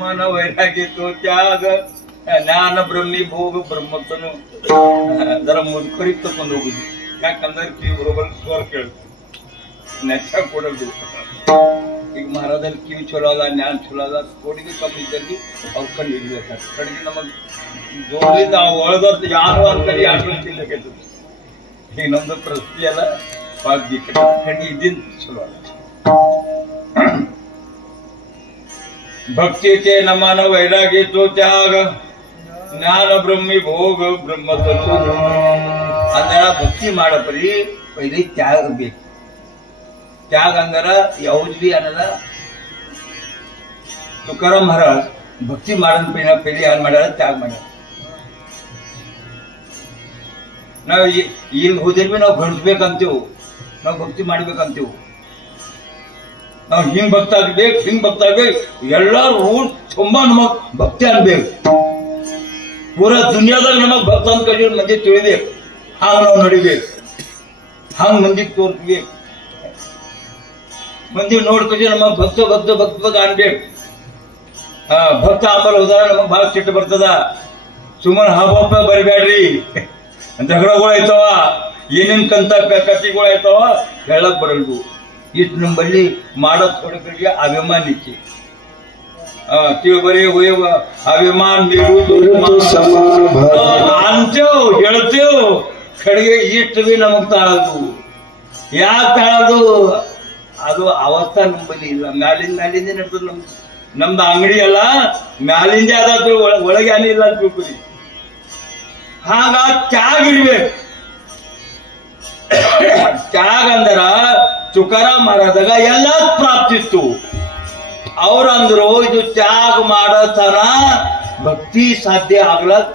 मन वैराग्य तो त्याग ज्ञान ब्रह्मी भोग ब्रह्मतनु जरा मुदखरीत तಕೊಂಡು ಹೋಗುದು. ಯಾಕಂದ್ರೆ ಕಿವಿ ಬರೋಬರ್ ಸ್ವರ ಕೇಳ್ತು ನೆಚ್ಚ ಕೊಡೋದು. ಈಗ ಮಹಾರಾಜರ ಕಿವಿ ಚಲೋ ಅದ ಜ್ಞಾನ ಚಲೋ ಅದ ಕೋಡಿಗೆ ಕಮ್ಮಿ ಇದ್ದಲ್ಲಿ ಅವ್ರ ಕಣ್ಣು ಹಿಡಿಬೇಕು. ಕಡೆಗೆ ನಮಗೆ ಜೋರಿಂದ ಒಳದವ್ರು ಯಾರು ಅಂತೇಳಿ ಆಟೋತಿಲ್ಲಕೈತದ. ಈಗ ನಮ್ದು ಪ್ರಸ್ತಿ ಎಲ್ಲ ಕಡೆಗೆ ಇದ್ದಿದ್ದು ಚಲೋ ಅದ. भक्तीचे नमन वैरागीचो त्याग ज्ञान ब्रह्मी भोग ब्रह्मतत्व अंदर भक्ती ಮಾಡಪರಿ पहिले त्याग ಬೇಕು त्याग अंदर ಯಾವುದು ಅನ್ನದ ತುಕಾರಾಮ್ ಮಹಾರಾಜ್ ಭಕ್ತಿ ಮಾಡನ್ ಪೈಲಿ ಏನ್ ಮಾಡ್ಯಾರ त्याग ಮಾಡ್ಯಾರ ನಾವು ಇಲ್ಲಿ ಹೋದಿರ್ವಿ ನಾವು ಗಳಿಸ್ಬೇಕಂತೀವಿ ನಾವು ಭಕ್ತಿ ಮಾಡ್ಬೇಕಂತೀವಿ ನಾವು ಹಿಂಗ್ ಭಕ್ತ ಆಗ್ಬೇಕು ಹಿಂಗ್ ಭಕ್ತ ಆಗ್ಬೇಕು ಎಲ್ಲರೂ ರೂಲ್ ತುಂಬಾ ನಮಗ್ ಭಕ್ತಿ ಅನ್ಬೇಕು ಪೂರಾ ದುನಿಯಾದಾಗ ನಮಗ್ ಭಕ್ತ ಅಂತ ಕಲಿ ಮಂದಿ ತಿಳಿಬೇಕು ಹಾಂಗ ನಾವು ನಡಿಬೇಕು ಹಾಂಗ್ ಮಂದಿಗೆ ತೋರ್ಸ್ಬೇಕು ಮಂದಿ ನೋಡ್ಕೊಂಡ್ರೆ ನಮಗ್ ಭಕ್ತ ಭಕ್ತ ಭಕ್ತ ಭಕ್ತ ಅನ್ಬೇಕು ಭಕ್ತ ಆಂಬಲ್ ಹೋದಾಗ ನಮಗ್ ಭಾಳ ಸಿಟ್ಟು ಬರ್ತದ ಸುಮ್ಮನೆ ಹಬ್ಬ ಬರಿಬ್ಯಾಡ್ರಿ ಜಗಳಗಳು ಆಯ್ತವ ಏನೇನ್ ಕಂತ ಕತಿಗಳು ಆಯ್ತವ ಹೇಳಕ್ ಬರಲ್ವು ಇಷ್ಟು ನಮ್ಮಲ್ಲಿ ಮಾಡೋ ಥೋಡಕರಿಗೆ ಅಭಿಮಾನ ಇಚ್ಚಿ ಬರೀ ಅಭಿಮಾನ ಅಂತೇವ್ ಹೇಳ್ತೇವ್ ಕಡೆಗೆ ಇಷ್ಟು ಬಿ ನಮಗ್ ತಾಳದು ಯಾಕೆ ತಾಳದು ಅದು ಅವಸ್ಥಾ ನಮ್ಮಲ್ಲಿ ಇಲ್ಲ ಮ್ಯಾಲಿಂದ ನಡ್ತದ ನಮ್ದು ಅಂಗಡಿ ಅಲ್ಲ ಮ್ಯಾಲಿಂದ ಅದಾದ್ರು ಒಳಗೆ ಏನಿಲ್ಲ ಅಂತ ತಿಳ್ಕೊರಿ ಹಾಗ ತ್ಯಾಗ ಇರ್ಬೇಕು ತ್ಯಾಗ ಅಂದರ ತುಕಾರಾಮ್ ಮಹಾರಾಜಾಗ ಎಲ್ಲ ಪ್ರಾಪ್ತಿತ್ತು ಅವ್ರಂದ್ರು ಇದು ತ್ಯಾಗ ಮಾಡತನ ಭಕ್ತಿ ಸಾಧ್ಯ ಆಗ್ಲಕ್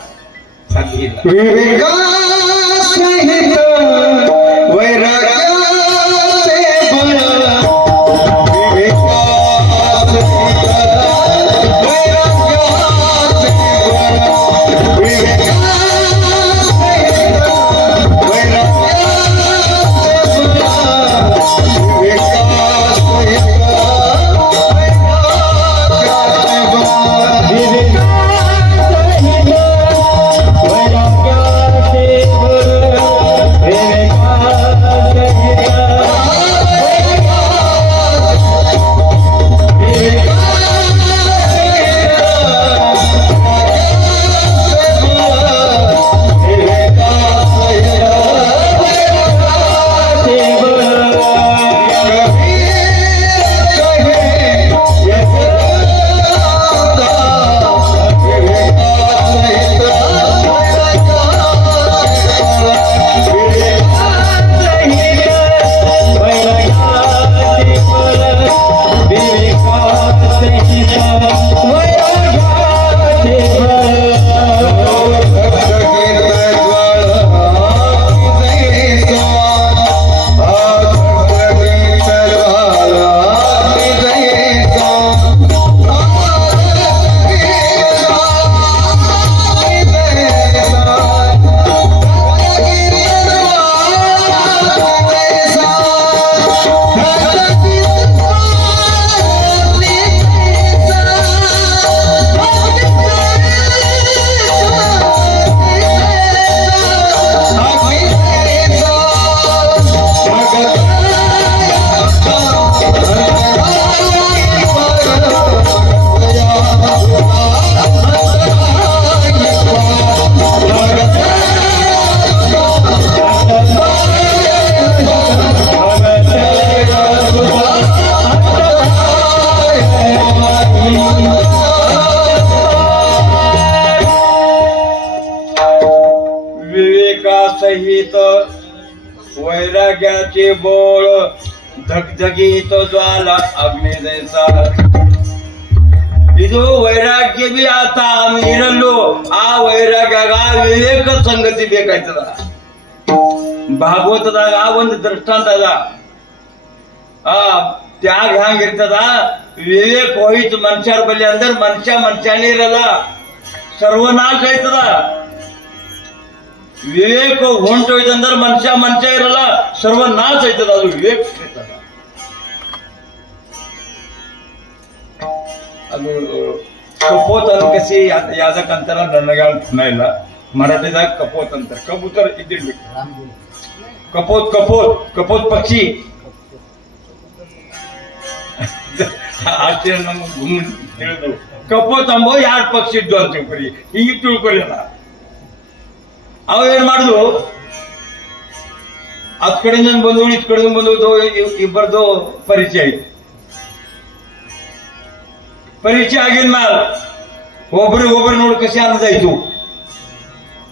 ಸಾಧ್ಯ ಇಲ್ಲ ವಿವೇಕಾಸಹಿತ ವೈರಾಗ್ಯ विवेकासहित वैराग्याचे बोळ धगधगीत ज्वाला अग्निदेसा ಇದು ವೈರಾಗ್ಯ ಬಿ ಆತ ಇರಲು ಆ ವೈರಾಗ್ಯಾಗ ವಿವೇಕ ಸಂಗತಿ ಬೇಕಾಯ್ತದ ಭಾಗವತದಾಗ ಒಂದು ದೃಷ್ಟಾಂತ ಅದ ಆ ತ್ಯಾಗ ಹ್ಯಾಂಗಿರ್ತದ ವಿವೇಕ ಹೋಯ್ತು ಮನುಷ್ಯರ ಬಲ್ಲಿ ಅಂದ್ರೆ ಮನುಷ್ಯನೇ ಇರಲ್ಲ ಸರ್ವನಾಶ ಆಯ್ತದ ವಿವೇಕ ಹೊಂಟೋಯ್ತಂದ್ರೆ ಮನುಷ್ಯ ಇರಲ್ಲ ಸರ್ವನಾಶ ಆಯ್ತದ ಅದು ವಿವೇಕ ಇರ್ತದ ಅದು ಕಪೋತ್ ಅಂತ ಕಸಿ ಯಾವ್ದಕ್ಕಂತಾರ ನನಗ ಪುನಃ ಇಲ್ಲ ಮರಾಠಿದಾಗ ಕಪೋತ್ ಅಂತಾರ ಕಬೂತರ ಇದ್ದಿರ್ಬೇಕು ಕಪೋತ್ ಕಪೋತ್ ಕಪೋತ್ ಪಕ್ಷಿ ಆಶ್ಚರ್ಯ ನಮ್ಗೆ ತಿಳಿದು ಕಪೋತ್ ಅಂಬೋ 2 ಪಕ್ಷಿ ಇದ್ದು ಅಂತ ತಿಳ್ಕೊರಿ ಈಗ ತಿಳ್ಕೊರಿಲ್ಲ ಅವ ಏನ್ ಮಾಡುದು ಅದ್ ಕಡೆಯಿಂದ ಬಂದು ಇದ್ ಕಡೆಯಿಂದ ಬಂದು ಇಬ್ಬರದು ಪರಿಚಯ ಆಯ್ತು ಪರಿಚಯ ಆಗಿನ ಮ್ಯಾಲ ಒಬ್ರಿಗೊಬ್ರು ನೋಡಿ ಕಸಿ ಅನ್ನದಾಯ್ತು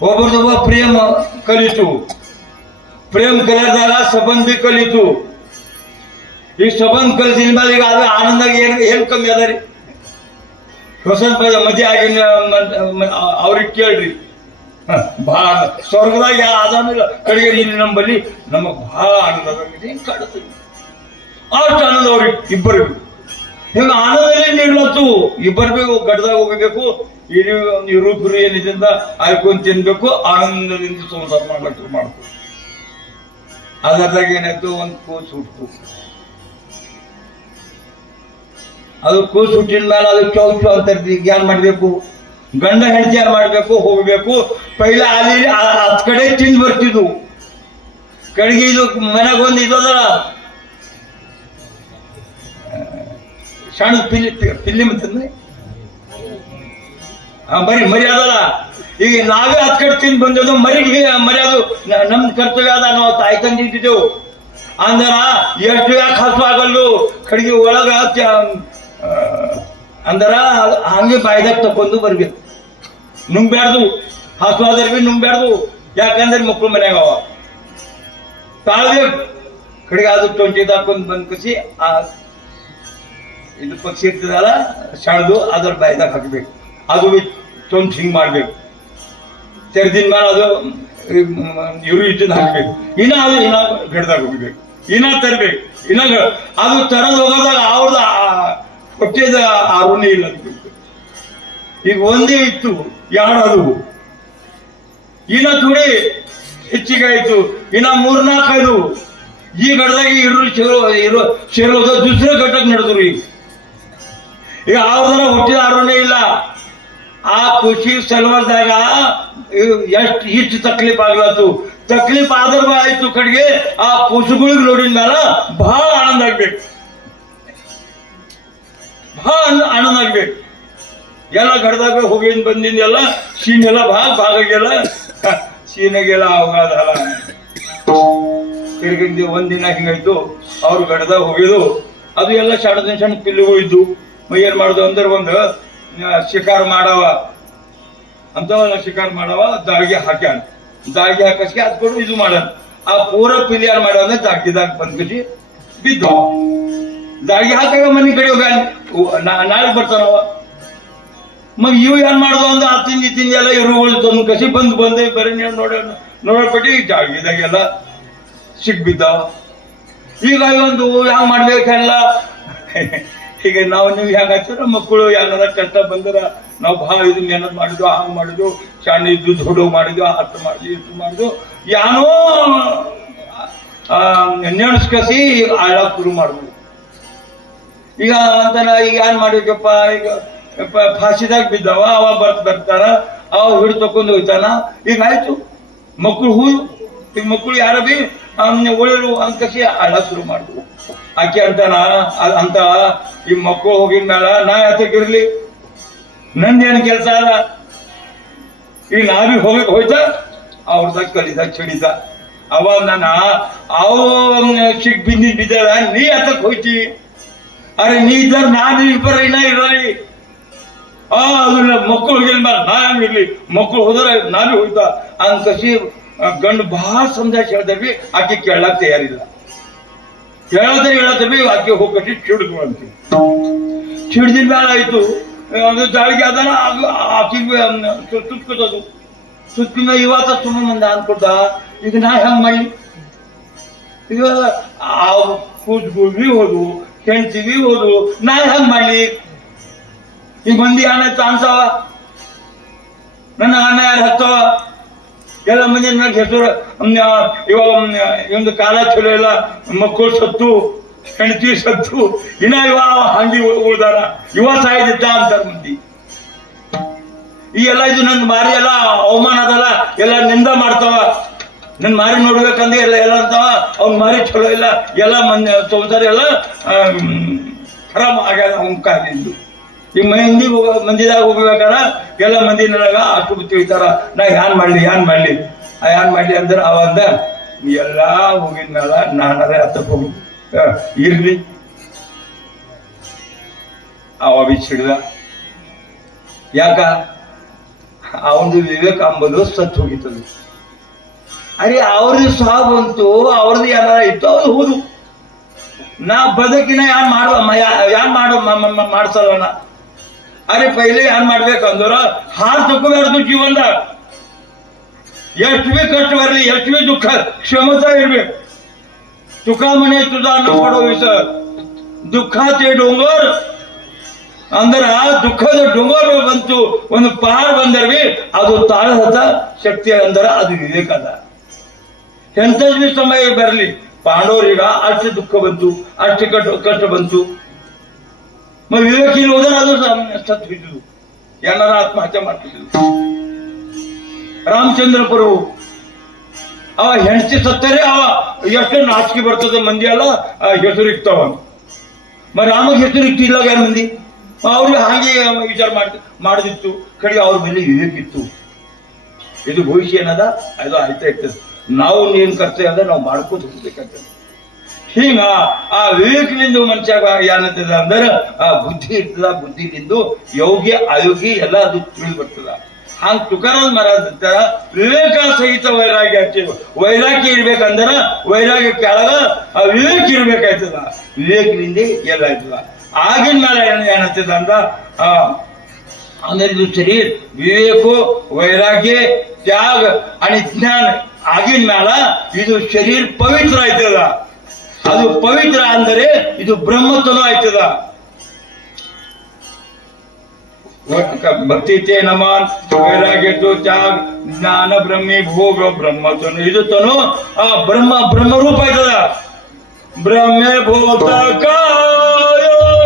ಒಬ್ರದೊಬ್ಬ ಪ್ರೇಮ ಕಲಿತು ಪ್ರೇಮ ಕಲಿದಾಗ ಸಂಬಂಧ ಬಿ ಕಲಿತು ಈ ಸಂಬಂಧ ಕಲಿಸಿದ ಮೇಲೆ ಈಗ ಅದು ಆನಂದಾಗ ಏನು ಕಮ್ಮಿ ಅದ ರೀ ಹೊಸ ಮದುವೆ ಆಗಿನ ಅವ್ರಿಗೆ ಕೇಳ್ರಿ ಭಾಳ ಸ್ವರ್ಗದಾಗ ಆದಾಮಿಲ್ಲ ಕಡೆಗೆ ಇಲ್ಲಿ ನಂಬಲ್ಲಿ ನಮಗೆ ಭಾಳ ಆನಂದ ಅದ ಕಾಡುತ್ತೆ ಅಷ್ಟು ಆನಂದ ಅವ್ರಿಗೆ ಇಬ್ಬರಿಗೂ ಹಿಂಗ ಆನಂದದಲ್ಲಿ ನೀಡ್ಲತ್ತು ಇಬ್ಬರಿಗೂ ಗಡ್ದಾಗ ಹೋಗಬೇಕು ಇರುಬ್ರು ಏನಿದಿಂದ ಆಯ್ಕೊಂಡು ತಿನ್ಬೇಕು ಆನಂದದಿಂದ ಸಂಸಾರ ಮಾಡ್ಲಿಕ್ಕೆ ಮಾಡ್ಬೇಕು ಅದರದಾಗ ಏನಾಯ್ತು ಒಂದು ಕೂಸು ಹುಟ್ಟು ಅದು ಕೂಸು ಹುಟ್ಟಿದ ಮೇಲೆ ಅದು ಚೌಚು ಅಂತ ಏನ್ ಮಾಡ್ಬೇಕು ಗಂಡ ಹೆಂಡತಿ ಏನ್ ಮಾಡ್ಬೇಕು ಹೋಗ್ಬೇಕು ಪೈಲ ಅಲ್ಲಿ ಹತ್ ಕಡೆ ತಿಂದು ಬರ್ತಿದ್ವು ಕಡೆಗೆ ಇದು ಮನೆಗೆ ಒಂದು ಇದಲ್ಲ ಸಣ್ಣ ಪಿಲ್ಲಿ ಮತ್ತಂದ್ರೆ ಮರಿ ಅದಲ್ಲ ಈಗ ನಾವೇ ಹತ್ ಕಡೆ ತಿಂದು ಬಂದದ್ದು ಮರಿಗೆ ಮರಿ ಅದು ನಮ್ ಕರ್ತವ್ಯ ಅದ ನಾವು ತಾಯಿ ತಂದಿದ್ದೆವು ಅಂದ್ರ ಎಷ್ಟು ಯಾಕೆ ಹಸು ಆಗಲ್ಲು ಕಡೆಗೆ ಒಳಗ ಅಂದ್ರ ಹಂಗೆ ಬಾಯ್ದಾಗ ತಕೊಂಡು ಬರ್ಬೇಕು ನುಂಗ್ಬ್ಯಾಡ್ದು ಹಸು ಆದ್ರೆ ಬಿ ನುಂಗ್ಬ್ಯಾಡ್ದು ಯಾಕಂದ್ರೆ ಮಕ್ಕಳು ಮನ್ಯಾಗ ಅವ ತಾಳ್ಬೇಕು ಕಡೆಗೆ ಅದು ಟೊಂಟಿ ಹಾಕೊಂಡು ಬಂದ್ ಕಸಿ ಆ ಇದು ಪಕ್ಷಿ ಇರ್ತದಲ್ಲ ಸಣ್ದು ಅದ್ರ ಬಾಯ್ದಾಗ ಹಾಕ್ಬೇಕು ಅದು ಬಿ ತೊಂದು ಹಿಂಗ್ ಮಾಡ್ಬೇಕು ತೆರೆದಿನ ಮೇಲೆ ಅದು ಇವರು ಇಟ್ಟಿದ್ದು ಹಾಕ್ಬೇಕು ಇನ್ನ ಅದು ಇನ್ನ ಗಡ್ದಾಗ ಹೋಗ್ಬೇಕು ಇನ್ನ ತರ್ಬೇಕು ಇನ್ನ ಅದು ತರದ್ ಹೋಗೋದಾಗ ಅವ್ರದ್ದು ಹೊಟ್ಟೆದ ಆರುಣಿ ಇಲ್ಲ ಅಂತ ಈಗ ಒಂದೇ ಇತ್ತು ಯಾರು ಇನ್ನ ತುಡಿ ಹೆಚ್ಚಿಗೆ ಆಯ್ತು ಇನ್ನ 3-4 ಈ ಗಡ್ದಾಗ ಸೇರೋದು ದುಸರ ಘಟಕ್ ನಡೆದ್ರು ಈಗ ಅವ್ರದ್ರ ಹೊಟ್ಟೆದ ಆರುಣಿ ಇಲ್ಲ ಆ ಖುಷಿ ಸಲುವಾದಾಗ ಇಷ್ಟು ತಕ್ಲೀಫ್ ಆಗ್ಲತ್ತು ತಕ್ಲೀಫ್ ಆದ್ರ ಆಯ್ತು ಕಡೆಗೆ ಆ ಖುಷಿಗಳಿಗೆ ನೋಡಿದ ಮೇಲೆ ಬಹಳ ಆನಂದ ಆಗ್ಬೇಕು ಬಹಳ ಆನಂದ ಆಗ್ಬೇಕು ಎಲ್ಲ ಗಡ್ದಾಗ ಹೋಗಿಂದ ಬಂದಿಂದ ಎಲ್ಲ ಸೀನ್ ಎಲ್ಲ ಭಾಗಾಗೆಲ್ಲ ಸೀನಾಗೆಲ್ಲ ಅವಗಾದಲ್ಲ ತಿರ್ಗಿಂದ ಒಂದಿನ ಹಿಂಗಾಯ್ತು ಅವ್ರು ಗಡ್ದಾಗ ಹೋಗಿದ್ದು ಅದು ಎಲ್ಲ ಸಣ್ಣ ಪಿಲ್ಲಿಗೂ ಇದ್ದು ಏನ್ ಮಾಡುದು ಅಂದ್ರೆ ಒಂದು ಶಿಕಾರ ಮಾಡವ ಅಂತವಲ್ಲ ಶಿಕಾರ ಮಾಡವ ದಾಳಿಗೆ ಹಾಕ್ಯಾನ ದಾಳಿಗೆ ಹಾಕಸ್ಗೆ ಅದ್ ಕೊಡು ಇದು ಮಾಡೋಣ ಆ ಪೂರ ಪಿಲಿ ಯಾರು ಮಾಡವ ಅಂದ್ರೆ ದಾಗಿದಾಗ ಬಂದ್ಕಸಿ ಬಿದ್ದು ದಾಳಿಗೆ ಹಾಕಾಗ ಮನೆ ಕಡೆ ಹೋಗ್ಯಾನ ನಾಳೆ ಬರ್ತಾನವ ಮಗ ಇವು ಏನ್ ಮಾಡೋದು ಅಂದ್ರೆ ಆ ತಿಂಡಿ ಎಲ್ಲ ಇರುಗಳು ತಂದು ಕಸಿ ಬಂದೆ ಬರೀ ನೀವು ನೋಡಪಟ್ಟಿ ಜಾಗಿದಾಗೆಲ್ಲ ಸಿಕ್ಬಿದ್ದಾವ ಈಗ ಒಂದು ಹ್ಯಾಂಗ ಮಾಡ್ಬೇಕೆಲ್ಲ ಈಗ ನಾವು ನೀವು ಹೆಂಗಾಗ್ತಾರ ಮಕ್ಕಳು ಏನಾರ ಕಷ್ಟ ಬಂದ್ರ ನಾವು ಭಾಳ ಇದು ಮೆಹನತ್ ಮಾಡಿದ್ವು ಹಂಗ್ ಮಾಡಿದ್ವು ಸಣ್ಣ ಇದ್ದು ದೊಡ್ಡ ಮಾಡಿದ್ವು ಅಷ್ಟು ಮಾಡಿದ್ವಿ ಇಷ್ಟು ಮಾಡಿದ್ವು ಏನೋ ನೆನೆಸ್ಕಸಿ ಆಳಕ್ ಶುರು ಮಾಡಿದ್ವು ಈಗ ಅಂತಾನ ಈಗ ಏನ್ ಮಾಡ್ಬೇಕಪ್ಪ ಈಗ ಫಾಸಿದಾಗ ಬಿದ್ದಾವ ಅವ ಬರ್ತಾರ ಅವ ಹಿಡಿದು ತಕೊಂಡು ಹೋಗ್ತಾನ ಈಗ ಆಯ್ತು ಮಕ್ಕಳು ಈಗ ಮಕ್ಕಳು ಯಾರ ಬಿ ಒಳ್ಳೆಯರು ಅಂಕಸಿ ಆಳಕ್ ಶುರು ಮಾಡಿದ್ವು ಆಕೆ ಅಂತಾನ ಅಂತ ಈ ಮಕ್ಕಳು ಹೋಗಿದ ಮೇಲೆ ನಾ ಯಾತಕ್ಕಿರ್ಲಿ ನಂದೇನು ಕೆಲಸ ಅದ ಈಗ ನಾವೀಗ ಹೋಯ್ತ ಅವ್ರದಾಗ ಕಲಿದಾಗ ಚಡಿತ ಅವಾಗ ನಾನು ಅವು ಸಿಕ್ ಬಿದ್ದಾಳ ನೀ ಯಾತಕ್ ಹೋಯ್ತಿ ಅರೆ ನೀ ಇದ್ದಾರ ನಾನು ಇಬ್ಬರ ಇನ್ನ ಇರ್ರಿ ಅದನ್ನ ಮಕ್ಕಳು ಹೋಗಿದ ಮೇಲೆ ನಾ ಹೆಂಗಿರ್ಲಿ ಮಕ್ಕಳು ಹೋದ್ರೆ ನಾವೇ ಹೋಯ್ತಾ ಅಂಕಸಿ ಗಂಡು ಬಹಳ ಸಮಜಾಯಿಸಿ ಹೇಳ್ತಾರ್ವಿ ಆಕೆ ಕೇಳಕ್ ತಯಾರಿಲ್ಲ ಹೇಳತ್ತೀವಿ ಆಕೆ ಹೋಗಿ ಚಿಡಿದ್ವು ಅಂತೀವಿ ಚಿಡ್ದಿನ ಮೇಲೆ ಆಯ್ತು ಅದು ದಾಳಿಗೆ ಅದನ್ನ ಆಕೆಗೆ ಸುತ್ಕೋದು ಸುತ್ತಿನ ಇವತ್ತ ಸುಮ್ಮನೆ ಮಂದ ಅನ್ಕೊಟ್ಟ ಈಗ ನಾ ಹೆಂಗ್ ಮಾಡಿ ಈಗ ಕೂಸ್ಗೂ ಹೋದ್ವು ಹೆಂಡ್ತಿವಿ ಹೋದ್ವು ನಾ ಹೆಂಗ್ ಮಾಡ್ಲಿ ಈಗ ಮಂದಿ ಏನಾಯ್ತು ಅನ್ಸವ ನನ್ನ ಅನ್ನ ಯಾರು ಹತ್ತವ ಎಲ್ಲ ಮಂದಿ ನನಗೆ ಹೆಸರು ಇವಾಗ ಒಂದು ಕಾಲ ಚಲೋ ಇಲ್ಲ ಮಕ್ಕಳು ಸತ್ತು ಹೆಂಡತಿ ಸತ್ತು ಇನ್ನ ಇವ ಹಂಗಿ ಉಳ್ದಾರ ಇವ ಸಾಯ್ದಿದ್ದ ಅಂತಾರ ಮಂದಿ ಈ ಎಲ್ಲ ಇದು ನನ್ ಮಾರಿ ಎಲ್ಲ ಅವಮಾನ ಅದಲ್ಲ ಎಲ್ಲ ನಿಂದ ಮಾಡ್ತಾವ ನನ್ ಮಾರಿ ನೋಡ್ಬೇಕಂದ್ರೆ ಎಲ್ಲ ಅಂತಾವ ಅವ್ನ ಮಾರಿ ಚಲೋ ಇಲ್ಲ ಎಲ್ಲ ಸಂಸಾರ ಎಲ್ಲ ಖರಾಬ್ ಆಗ್ಯಾದ ಅವ್ನ ಕಾಲಿಂದು ಈಗ ಮಂದಿದಾಗ ಹೋಗ್ಬೇಕಾರ ಎಲ್ಲ ಮಂದಿ ನನಗ ಅಷ್ಟು ತಿಳಿತಾರ ನಾ ಏನ್ ಮಾಡ್ಲಿ ಅಂದ್ರೆ ಅವಂದ ಎಲ್ಲ ಹೋಗಿದ್ಮೇಲ ನಾನರೇ ಹತ್ತಕ್ಕೆ ಹೋಗಿ ಇರ್ಲಿ ಅವ ಬಿಚ್ಚಿಡ್ದ. ಯಾಕ ಅವನದು ವಿವೇಕ ಅಂಬುದು ಸತ್ತು ಹೋಗಿತ್ತದು. ಅರೆ ಅವ್ರದ್ದು ಸಹ ಬಂತು, ಅವ್ರದ್ದು ಎಲ್ಲ ಇತ್ತು, ಅವ್ರು ಹೌದು. ನಾ ಬದುಕಿನ ಮಾಡ್ಸಲ್ಲಣ್ಣ. ಅರೆ ಪೈಲೆ ಏನ್ ಮಾಡ್ಬೇಕಂದ್ರ ಹಾಲು ತಗೋಬಾರ್ದು ಜೀವನದಾಗ. ಎಷ್ಟು ಬಿ ಕಷ್ಟ ಬರಲಿ, ಎಷ್ಟು ಬಿ ದುಃಖ ಕ್ಷಮತಾ ಇರ್ಬೇಕು. ತುಕಾಮಣಿ ತುದಾನ ಪಡೋ ವಿಷ ದುಃಖಾತೆ ಡೋಂಗರ್ ಅಂದ್ರ ದುಃಖದ ಡೊಂಗರ್ ಬಂತು, ಒಂದು ಪಹಾಡ್ ಬಂದರ್ವಿ ಅದು ತಾಳದ ಶಕ್ತಿ ಅಂದ್ರ ಅದು ವಿವೇಕ ಅದ. ಎಂಥದ್ ಬಿ ಸಮಯ ಬರಲಿ, ಪಾಂಡವರಿಗ ಅಷ್ಟು ದುಃಖ ಬಂತು, ಅಷ್ಟು ಕಷ್ಟ ಬಂತು. ವಿವೇಕ ಇಲ್ಲಿ ಹೋದ್ರೆ ಅದು ಸತ್ತು ಬಿದ್ದು, ಏನಾರ ಆತ್ಮಹತ್ಯೆ ಮಾಡ್ತಿದ್ರು. ರಾಮಚಂದ್ರ ಪ್ರಭು ಅವ ಹೆಂಡತಿ ಸತ್ತರೆ ಅವ ಎಷ್ಟು ನಾಚಿಕೆ ಬರ್ತದೆ, ಮಂದಿ ಅಲ್ಲ ಹೆಸರು ಇಕ್ತಾವ. ರಾಮಗೆ ಹೆಸರು ಇಕ್ತಿಲ್ಲ ಯಾರು ಮಂದಿ, ಅವ್ರಿಗೆ ಹಾಗೆ ವಿಚಾರ ಮಾಡಿದಿತ್ತು. ಕಡೆ ಅವ್ರ ಮೇಲೆ ವಿವೇಕ ಇತ್ತು. ಇದು ಭವಿಷ್ಯ ಏನದ ಅದು ಆಯ್ತಾ ಇರ್ತದೆ. ನಾವು ಏನ್ ಕರ್ತವ್ಯ ಅದ ನಾವು ಮಾಡ್ಕೋತ ಹೋಗ್ಬೇಕಾಗ್ತದೆ. ಹಿಂಗ ಆ ವಿವೇಕದಿಂದ ಮನುಷ್ಯಾಗ ಏನಂತದ ಅಂದ್ರೆ ಆ ಬುದ್ಧಿ ಇರ್ತದ. ಬುದ್ಧಿಲಿಂದು ಯೋಗ್ಯ ಅಯೋಗ್ಯ ಎಲ್ಲ ಅದು ತಿಳಿದು ಬರ್ತದ. ಹಂಗ ತುಕಾರಾಮ್ ಮಹಾರಾಜ್ ವಿವೇಕ ಸಹಿತ ವೈರಾಗ್ಯ ಆಗ್ತೇವೆ. ವೈರಾಗ್ಯ ಇರ್ಬೇಕಂದ್ರ ವೈರಾಗ್ಯ ಕೆಳಗ ಆ ವಿವೇಕ ಇರ್ಬೇಕಾಯ್ತದ. ವಿವೇಕದಿಂದ ಎಲ್ಲ ಆಯ್ತದ. ಆಗಿನ ಮೇಲೆ ಏನಂತದ ಅಂದ್ರ ಅಂದ್ರೆ ಇದು ಶರೀರ ವಿವೇಕ ವೈರಾಗ್ಯ ತ್ಯಾಗ आणि ज्ञान ಆಗಿನ ಮ್ಯಾಲ ಇದು ಶರೀರ ಪವಿತ್ರ ಆಯ್ತದ. ಅದು ಪವಿತ್ರ ಅಂದರೆ ಇದು ಬ್ರಹ್ಮತ್ವನೂ ಆಯ್ತದ. ಭಕ್ತಿತೆ ನಮನ್ ವೈರಾಗ್ಯತು ತ್ಯಾಗ ಜ್ಞಾನ ಬ್ರಹ್ಮಿ ಭೋಗ ಬ್ರಹ್ಮತ್ವನು ಇದು ತನು ಆ ಬ್ರಹ್ಮರೂಪ ಆಯ್ತದ. ಬ್ರಹ್ಮೆ ಭೂತ ಕಾಯ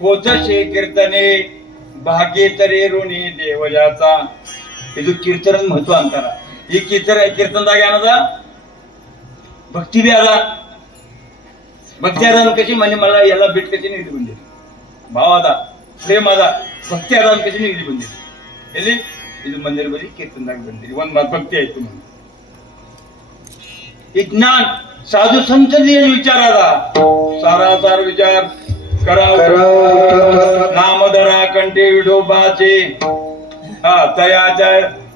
ಹೋತಶೇ कीर्तने ಭಾಗ್ಯೇತರೇ ಋಣಿ ದೇವಜಾತ. ಇದು ಕೀರ್ತನದ ಮಹತ್ವ ಅಂತಾರ. ಈ ಕೀರ್ತನದಾಗ ಏನದ ಭಕ್ತಿ ಬಿ ಅದ. ಭಕ್ತಿ ಅದ ಅನ್ಕಸಿ ಮನೆ ಮಲ್ಲ ಎಲ್ಲ ಬಿಟ್ಟು ಕಸಿನ ಇಲ್ಲಿ ಬಂದಿರಿ. ಭಾವ ಅದ, ಪ್ರೇಮ ಅದ, ಭಕ್ತಿ ಅದ ಅನ್ಕಸಿನ ಇಲ್ಲಿ ಬಂದಿರಿ. ಎಲ್ಲಿ ಇದು ಮಂದಿರ ಬರೀ ಕೀರ್ತನದಾಗ ಬಂದಿರಿ. ಒಂದ್ ಭಕ್ತಿ ಆಯ್ತು. ಮಂದಿ ಈ ಜ್ಞಾನ साधू संतदी विचार आला. सारासार विचार करा नामधरा कंठी विठोबाचे तयाच्या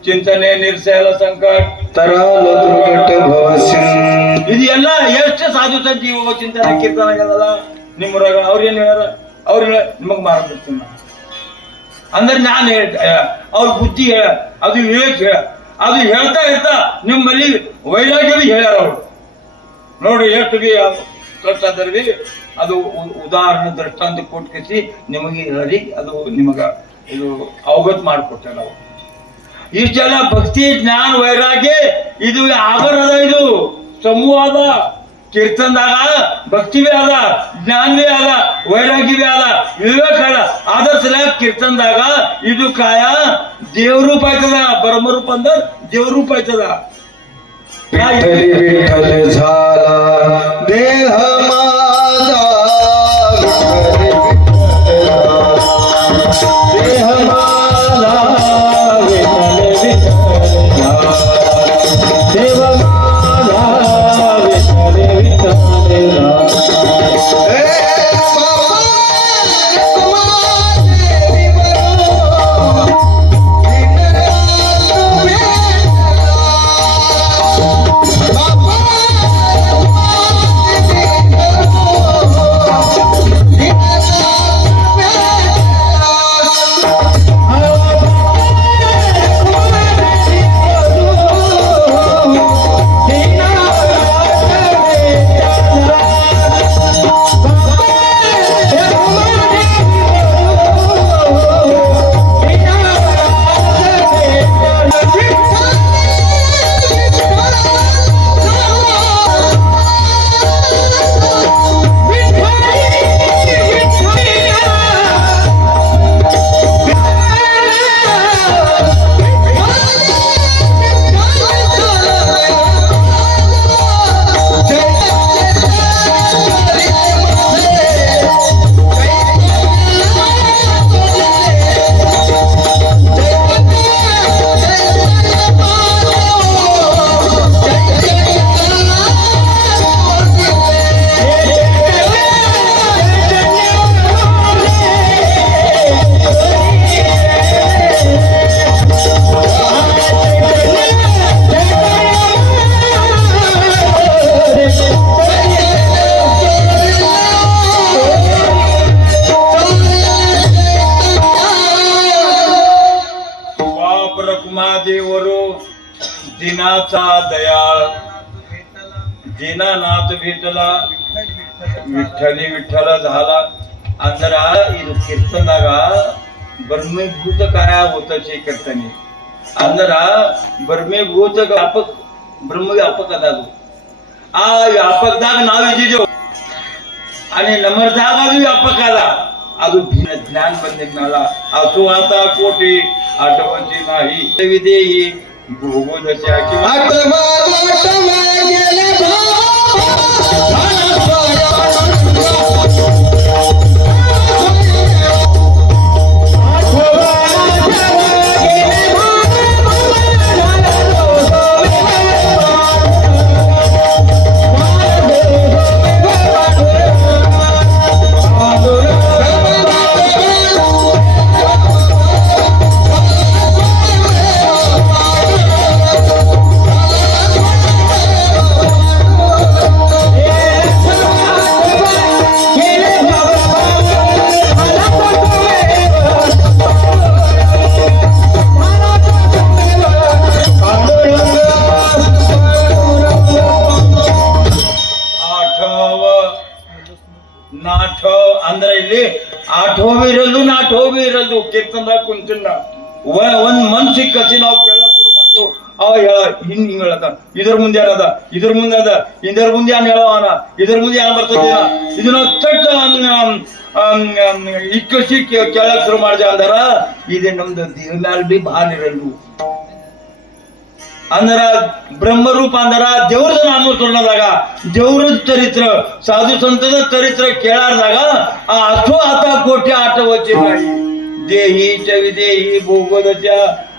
ಚಿಂತನೆ ನಿರ್ಸಲ ಸಂಕಟ ತರಾಲ ದುರ್ಗಟ ಭವಸಿನ್. ಇದು ಎಲ್ಲ ಎಷ್ಟು ಸಾಧು ಸಂಜೀವ ಚಿಂತನೆ ಕೀರ್ತನೆಗಳಲ್ಲ ನಿಮ್ಮರಾಗ. ಅವ್ರೇನು ಹೇಳ್ಯಾರ? ಅವ್ರು ನಿಮಗ್ ಮಾರ್ಗದರ್ಶನ ಅಂದ್ರೆ ನಾನು ಅವ್ರ ಬುದ್ಧಿ ಹೇಳ, ಅದು ವಿವೇಕ ಹೇಳ. ಅದು ಹೇಳ್ತಾ ಇರ್ತಾ ನಿಮ್ಮಲ್ಲಿ ವೈರಾಗ್ಯ ಬಿ ಹೇಳ್ಯಾರ ಅವ್ರು. ನೋಡ್ರಿ ಎಷ್ಟು ಬಿ ಕಷ್ಟದರ್ವಿ ಅದು ಉದಾಹರಣೆ ದೃಷ್ಟಾಂತ ಕೊಟ್ಕಸಿ ನಿಮಗೆ ಹೇಳಿ ಅದು ನಿಮಗ ಇದು ಅವಗತ ಮಾಡಿಕೊಟ್ಟಾರ ನಾವು. ಇಷ್ಟೆಲ್ಲ ಭಕ್ತಿ ಜ್ಞಾನ ವೈರಾಗ್ಯ ಇದು ಆಗರ ಅದ. ಇದು ಸಮೂಹ ಅದ. ಕೀರ್ತನದಾಗ ಭಕ್ತಿ ಬಿ ಅದ, ಜ್ಞಾನ ಬಿ ಅದ, ವೈರಾಗ್ಯ ಬಿ ಅದ, ವಿವೇಕ ಅದ. ಆದರ್ಶ कीर्तन दागा इदू काया देवरूपायचा ब्रह्मरूप अंदर देवरूपायचा विठ्ठली विठ्ठल झाला देह माझा देह माझा विठ्ठल विठ्ठल देव माझा विठ्ठल विठ्ठल देवरो दिनाचा दयाळ दीनानाथ भेटला विठ्ठली विठ्ठल झाला अंदरा ಇದು ಕೀರ್ತನಾಗ ಬ್ರಹ್ಮಭೂತ ಕಾಯ ಹೋತಚೆ ಕೀರ್ತನೆ ಅಂದರ ಬ್ರಹ್ಮಭೂತ ವ್ಯಾಪಕ ಬ್ರಹ್ಮ ವ್ಯಾಪಕ ಅದಾದು ಆ ವ್ಯಾಪಕದಾಗ ನಾವು ಇದ್ದೀವಿ आणि नमरದಾಗ ಅದು ವ್ಯಾಪಕ ಅದ ಅದು ज्ञान ಬಂದಿದ್ನಲ್ಲ ಅದು ಆತ ಕೋಟಿ आठवणची नाही विदेही भोगोदशा किंवा ಅಂದ್ರೆ ಇಲ್ಲಿ ಆಠೋವಿ ಇರಲ್ದು ಕೀರ್ತನದಾಗ ಕುಂತಿಲ್ಲ ಒಂದ್ ಮನ್ಸಿಗೆ ಕಸಿ ನಾವು ಕೇಳಕ್ ಶುರು ಮಾಡುದು ಅವ ಹೇಳ ಹಿಂಗ್ ಹೇಳತ್ತ ಇದ್ರ ಮುಂದೆ ಏನದ ಇದ್ರ ಮುಂದೆ ಅದ ಇದರ ಮುಂದೆ ಏನ್ ಹೇಳವನ ಇದ್ರ ಮುಂದೆ ಏನ್ ಬರ್ತದ ಇದನ್ನ ತಟ್ಟ ಇಕ್ಕಸಿ ಕೇಳಕ್ ಶುರು ಮಾಡಿದೆ ಅಂದಾರ ಇದೇ ನಮ್ದು ದೇವ್ರ ಬಿ ಭಾಳ ಇರಲ್ದು ಅಂದ್ರ ಬ್ರಹ್ಮರೂಪ ಅಂದರ ದೇವ್ರದ ನಾಮ ತೋರ್ನದಾಗ ದೇವ್ರದ ಚರಿತ್ರ ಸಾಧು ಸಂತದ ಚರಿತ್ರ ಕೇಳಾರ್ದಾಗ ಆ ಅಥೋ ಆತ ಕೋಟಿ ಆಟ ವಚನಾಯಿ ದೇಹಿ ಚ ವಿದೇಹಿ ಭೋಗೋದಚ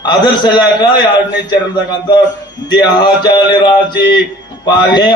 ಅದರ ಸಲಕ ಎರಡನೇ ಚರಣದಾಗ ಅಂತ ದೇಹಾಚ ನಿರಾಶಿ ಪಾವಿ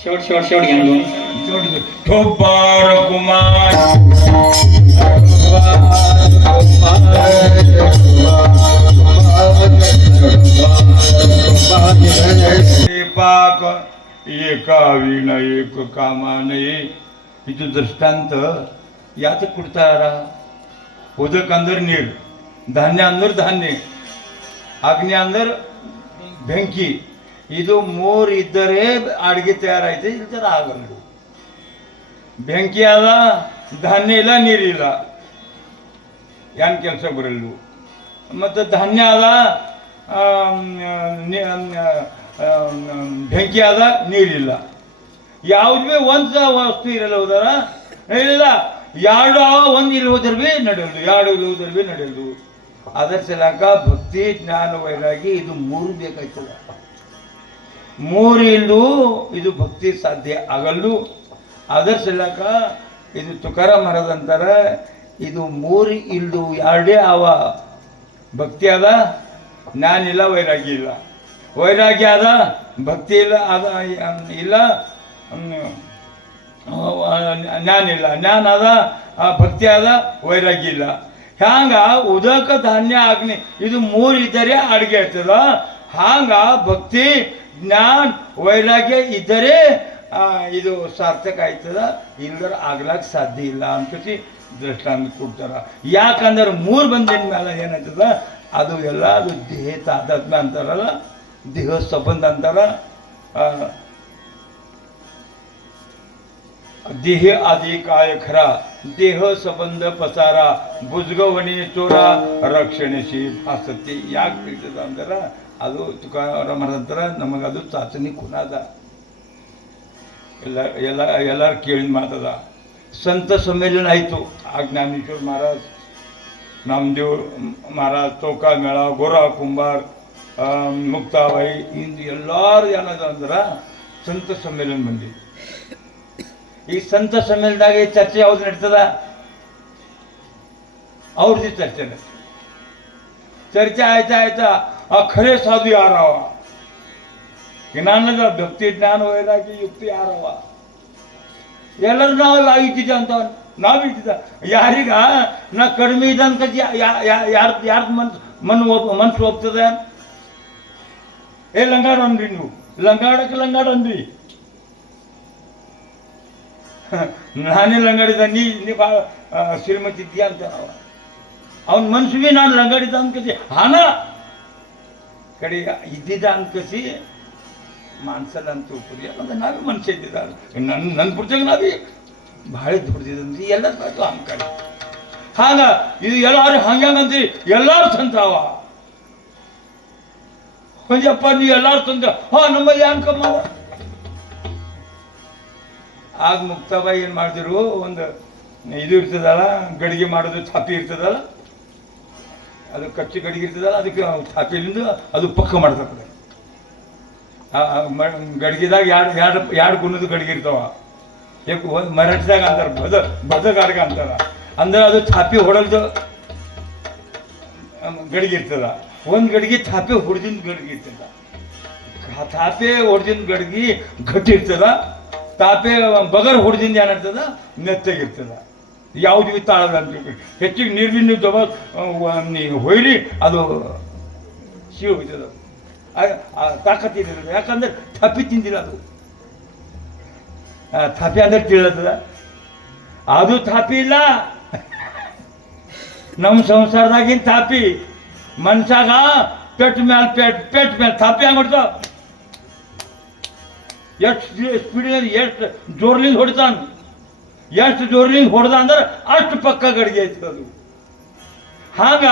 शेवट घ्या ना दोन. ठोबार कुमार पाक एका विना एक कामा नये इथं दृष्टांत याच कुडतारा उदक अंदर ನೀರು ಧಾನ್ಯ ಅಂದ್ರೆ ಧಾನ್ಯ ಅಗ್ನಿ ಅಂದ್ರೆ ಬೆಂಕಿ ಇದು ಮೂರು ಇದ್ದರೆ ಅಡಿಗೆ ತಯಾರಾಯ್ತು ಇಲ್ದರ ಆಗಲ್ಲ ಬೆಂಕಿ ಅದ ಧಾನ್ಯ ಇಲ್ಲ ನೀರಿಲ್ಲ ಏನು ಕೆಲಸ ಬರಲ್ಲು ಮತ್ತು ಧಾನ್ಯ ಅದ ಬೆಂಕಿ ಅದ ನೀರಿಲ್ಲ ಯಾವ್ದು ಭೀ ಒಂದು ವಸ್ತು ಇರಲ್ಲ ಹೋದಾರ ಇಲ್ಲ ಎರಡು ಒಂದು ಇಲ್ಲಿ ಹೋದ್ರೆ ಭೀ ನಡೆಯಲ್ದು ಎರಡು ಇಲ್ಲಿ ಹೋದ್ರೆ ಭೀ ನಡೆಯಲ್ದು ಅದರ ಸಲಕ ಭಕ್ತಿ ಜ್ಞಾನ ವೈರಾಗಿ ಇದು ಮೂರು ಬೇಕಾಯ್ತದ ಮೂರು ಇಲ್ದು ಇದು ಭಕ್ತಿ ಸಾಧ್ಯ ಆಗಲ್ಲು ಅದರ ಸಲಕ ಇದು ತುಕಾರಾಮ್ ಮಹಾರಾಜ್ ಅಂತಾರೆ ಇದು ಮೂರು ಇಲ್ದು ಎರಡೇ ಅವ ಭಕ್ತಿ ಅದ ಜ್ಞಾನ ಇಲ್ಲ ವೈರಾಗ್ಯ ಇಲ್ಲ ವೈರಾಗ್ಯ ಅದ ಭಕ್ತಿ ಇಲ್ಲ ಅದ ಇಲ್ಲ ಜ್ಞಾನ ಇಲ್ಲ ಜ್ಞಾನ ಅದ ಭಕ್ತಿ ಅದ ವೈರಾಗ್ಯ ಇಲ್ಲ ಹ್ಯಾಂಗ ಉದಕ ಧಾನ್ಯ ಅಗ್ನಿ ಇದು ಮೂರು ಇದ್ದರೆ ಅಡುಗೆ ಆಗ್ತದ ಹಾಂಗ ಭಕ್ತಿ ಜ್ಞಾನ ವೈರಾಗ್ಯ ಇದ್ದರೆ ಇದು ಸಾರ್ಥಕ ಆಯ್ತದ ಇಲ್ಲರ ಆಗ್ಲಾಕ ಸಾಧ್ಯ ಇಲ್ಲ ಅನ್ಕಸಿ ದೃಷ್ಟಾಂತ ಕೊಡ್ತಾರ ಯಾಕಂದ್ರೆ ಮೂರು ಬಂದಿನ ಮೇಲೆ ಏನಾಯ್ತದ ಅದು ಎಲ್ಲ ಅದು ದೇಹ ತಾದಾತ್ಮ್ಯ ಅಂತಾರಲ್ಲ ದೇಹ ಸಂಬಂಧ ಅಂತಾರ देह आदि काय खरा देह संबंध पसारा बुजगवणी चोरा रक्षणेशी भासते ಯಾಕೆ ತಿಳಿತದ ಅಂದ್ರೆ ಅದು ತುಕಾರಾಮ್ ಅಂತರ ನಮಗದು ಚಾಚಣಿ ಕುನಾದ ಎಲ್ಲರೂ ಕೇಳಿದ ಮಾತದ ಸಂತ ಸಮ್ಮೇಳನ ಆಯಿತು ಆ ಜ್ಞಾನೇಶ್ವರ ಮಹಾರಾಜ್ ನಾಮದೇವ್ ಮಹಾರಾಜ್ ತೋಕಾ ಮೇಳ ಗೋರಾ ಕುಂಬಾರ್ ಮುಕ್ತಾಬಾಯಿ ಇಂದು ಎಲ್ಲರೂ ಏನದ ಅಂದ್ರೆ ಸಂತ ಸಮ್ಮೇಳನ ಬಂದಿ ಈ ಸಂತ ಸಮ್ಮೇಳನದಾಗ ಚರ್ಚೆ ಯಾವ್ದು ನಡೀತದ ಅವ್ರದ್ದು ಚರ್ಚೆ ಚರ್ಚೆ ಆಯ್ತಾ ಆ ಖರೆ ಸಾಧು ಯಾರವ ಜ್ಞಾನದ ಭಕ್ತಿ ಜ್ಞಾನ ವೈರಾಗಿ ಯುಕ್ತಿ ಯಾರವ ಎಲ್ಲರೂ ನಾವು ಇದ್ದಿದ್ದ ಅಂತ ನಾವು ಇದ್ದಿದ್ದ ಯಾರಿಗ ನಾ ಕಡಿಮೆ ಇದ್ದಂತ ಯಾರ್ದು ಮನ್ಸು ಒಪ್ತದೆ ಲಂಗಾಡ ಅಂದ್ರಿ ನೀವು ಲಂಗಾಡ ಅಂದ್ರಿ ನಾನೇ ಲಂಗಾಡಿದ ನೀ ಭಾಳ ಶ್ರೀಮತಿ ಇದೆಯಾ ಅಂತ ಅವನ ಮನ್ಸು ಭೀ ನಾನು ಲಂಗಾಡಿದ ಅನ್ಕಸಿ ಹಣ ಕಡೆ ಇದ್ದಿದ್ದ ಅನ್ಕಸಿ ಮಾನ್ಸಲ್ಲ ಅಂತ ಉಪರಿ ಯಾಕಂದ್ರೆ ನಾವೇ ಮನುಷ್ಯ ಇದ್ದಿದ್ದ ನನ್ನ ಪುರ್ತಕ್ಕೆ ನಾವೇ ಭಾಳ ದುಡ್ದಿದ್ದಂತ ಎಲ್ಲ ಹಂಗೆ ಹಾಗ ಇದು ಎಲ್ಲಾರು ಹಂಗಂತೀರಿ ಎಲ್ಲಾರು ತಂತಾವ ಹೊಂಜಪ್ಪ ನೀವು ಎಲ್ಲಾರು ತಂದ ನಮ್ಮಲ್ಲಿ ಹಂಗೆ ಕಮ್ಮ ಆಗ ಮುಕ್ತಾಬಾಯಿ ಏನು ಮಾಡಿದ್ರು ಒಂದು ಇದು ಇರ್ತದಲ್ಲ ಗಡಿಗೆ ಮಾಡೋದು ಛಾಪಿ ಇರ್ತದಲ್ಲ ಅದು ಕಚ್ಚಿ ಗಡಿಗೆ ಇರ್ತದಲ್ಲ ಅದಕ್ಕೆ ಛಾಪಿಲಿಂದ ಅದು ಪಕ್ಕ ಮಾಡ್ತದೆ ಗಡಿಗೆದಾಗ ಎರಡು ಗುಣದ ಗಡಿಗೆ ಇರ್ತಾವ ಮರಾಠಿದಾಗ ಅಂತಾರೆ ಬದಗಾರ್ಗ ಅಂತಾರ ಅಂದ್ರೆ ಅದು ಛಾಪಿ ಹೊಡೆದು ಗಡಿಗೆ ಇರ್ತದ ಒಂದು ಗಡಿಗೆ ಛಾಪೆ ಹೊಡೆದಿನ ಗಡಿಗೆ ಇರ್ತದ ಛಾಪೆ ಹೊಡೆದಿನ ಗಡಿಗೆ ಗಟ್ಟಿ ಇರ್ತದ ತಾಪೆ ಬಗರ್ ಹೊಡೆದಿಂದ ಏನಾಗ್ತದ ಮೆತ್ತಗಿರ್ತದ ಯಾವ್ದು ತಾಳದ ಅಂತ ಹೆಚ್ಚಿಗೆ ನೀರಿನ ದಬ ಹೊಯ್ಲಿ ಅದು ಸಿಹಿ ಹೋಗ್ತದ ತಾಕತ್ತಿರ್ತದೆ ಯಾಕಂದ್ರೆ ಥಪ್ಪಿ ತಿಂದಿಲ್ಲ ಅದು ಥಾಪಿ ಅಂದ್ರೆ ತಿಳಿತದ ಅದು ಥಾಪಿ ಇಲ್ಲ ನಮ್ಮ ಸಂಸಾರದಾಗಿನ ಥಾಪಿ ಮನ್ಸಾಗ ಪೆಟ್ ಮೇಲೆ ಥಾಪಿ ಹಂಗೆ ಹೊಡ್ತಾವ ಎಷ್ಟು ಸ್ಪೀಡಿನಲ್ಲಿ ಎಷ್ಟು ಜೋರ್ಲಿಂದ ಹೊಡಿತಾನ ಎಷ್ಟು ಜೋರ್ಲಿಂದ ಹೊಡೆದ ಅಂದ್ರೆ ಅಷ್ಟು ಪಕ್ಕ ಗಡಿಗೆ ಐತದ ಅದು ಹಾಗ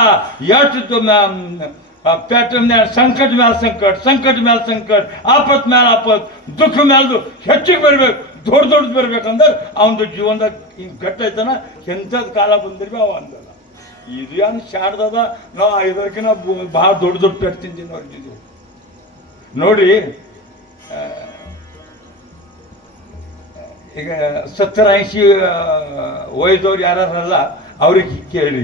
ಎಷ್ಟು ಪೆಟ್ ಮೇಲೆ ಸಂಕಟ ಮೇಲೆ ಸಂಕಟ ಆಪತ್ ಮೇಲೆ ಆಪತ್ ದುಃಖ ಮೇಲ್ದು ಹೆಚ್ಚಿಗೆ ಬರ್ಬೇಕು ದೊಡ್ಡದು ಬರ್ಬೇಕಂದ್ರೆ ಅವನದು ಜೀವನದಾಗ ಹಿಂಗೆ ಗಟ್ಟ ಐತನ ಎಂಥದ್ದು ಕಾಲ ಬಂದಿರ್ಬಿ ಅವ ಅಂದಲ್ಲ ಇದು ಏನು ಶಾಡ್ದದ ನಾವು ಇದಕ್ಕಿಂತ ಭಾಳ ದೊಡ್ಡ ಪೆಟ್ ತಿಂತೀನಿ ನೋಡ್ತಿದ್ವಿ ನೋಡಿ ಈಗ 70-80 ವಯಸ್ಸವ್ರು ಯಾರಲ್ಲ ಅವ್ರಿಗೆ ಕೇಳಿ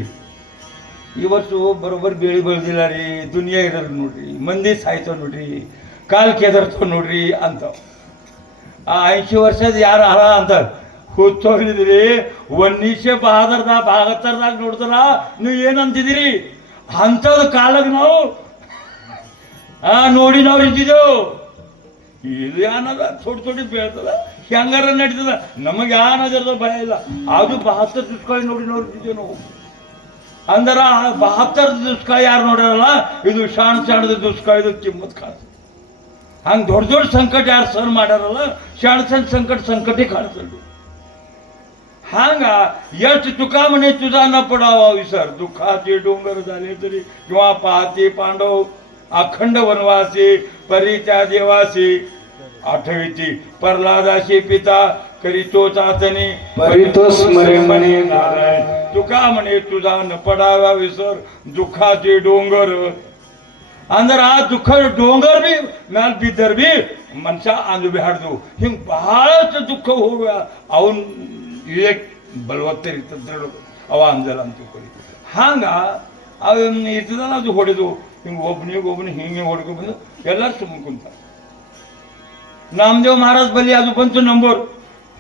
ಈ ವರ್ಷ ಬರೋಬ್ಬರಿ ಬೆಳೆ ಬೆಳೆದಿಲ್ಲ ರೀ ದುನಿಯಾ ಇರೋದು ನೋಡ್ರಿ ಮಂದಿ ಸಾಯ್ತಾವ ನೋಡ್ರಿ ಕಾಲು ಕೆದರ್ತಾವ ನೋಡ್ರಿ ಅಂತ 80 ವರ್ಷದ ಯಾರು ಹರ ಅಂತಾರೆ ಕೂತೋಗಿದ್ರಿ 1972 ನೋಡಿದ್ರ ನೀವು ಏನಂತಿದ್ದೀರಿ ಅಂಥದ್ದು ಕಾಲಕ್ಕೆ ನಾವು ನೋಡಿ ನಾವು ಇದ್ದಿದ್ದೆವು. ಇದು ಏನದ ಥೋಡಿ ಬೀಳ್ತದ ಹೆಂಗಾರ ನಡೀತದ ನಮಗೆ ಯಾನದಿರದ ಭಯ ಇಲ್ಲ. ಅದು 72 ದುಷ್ಕಾಲ ನೋಡಿ ಇದ್ದೀವಿ ನಾವು. ಅಂದ್ರ 72 ದುಷ್ಕಾಲ ಯಾರು ನೋಡ್ಯಾರಲ್ಲ ಇದು ಸಣ್ಣದ ದುಷ್ಕಾಲದ ಕಿಮ್ಮತ್ ಕಾಣ್ತದೆ. ಹಂಗೆ ದೊಡ್ಡ ದೊಡ್ಡ ಸಂಕಟ ಯಾರು ಸರ್ ಮಾಡ್ಯಾರಲ್ಲ ಸಣ್ಣ ಸಂಕಟ ಕಾಣ್ತಲ್ಲ. हांग यश तुका म्हणे तुझा न पडावा विसर दुःखाचे डोंगर झाले तरी किंवा पाहते पांडव अखंड वनवासी परी त्या देवासी आठवीची प्रल्हादाशी पिता करीतो चाचणी परितो स्मरे म्हणे तुका म्हणे तुझा न पडावा विसर दुःखाचे डोंगर अंदर आ दुःख डोंगर बी ಮ್ಯಾಲ್ ಬಿದ್ದರ್ ಬಿ ಮನುಷ್ಯ ಅಂದು ಬಿಹಾಡ್ದು ಹಿಂಗೆ ಬಹಳಷ್ಟು ದುಃಖ ಹೋಗುವ ಅವನ್ ವಿವೇಕ್ ಬಲವತ್ತರ್ ಇರ್ತದ ಅವ ಅಂಜಲ್ಲ ಅಂತ ತಿಳ್ಕೊಳ್ಳಿ. ಹಾಂಗ ಅವ ಇರ್ತದಲ್ಲ ಅದು ಹೊಡೆದು ಹಿಂಗೆ ಒಬ್ಬನಿಗೆ ಹಿಂಗೆ ಹೊಡ್ಕೊಂಡು ಬಂದು ಎಲ್ಲರೂ ಸುಮ್ಮನೆ ಕುಂತಾರೆ. ನಾಮದೇವ್ ಮಹಾರಾಜ್ ಬಲ್ಲಿ ಅದು ಬಂತು ನಂಬೋರ್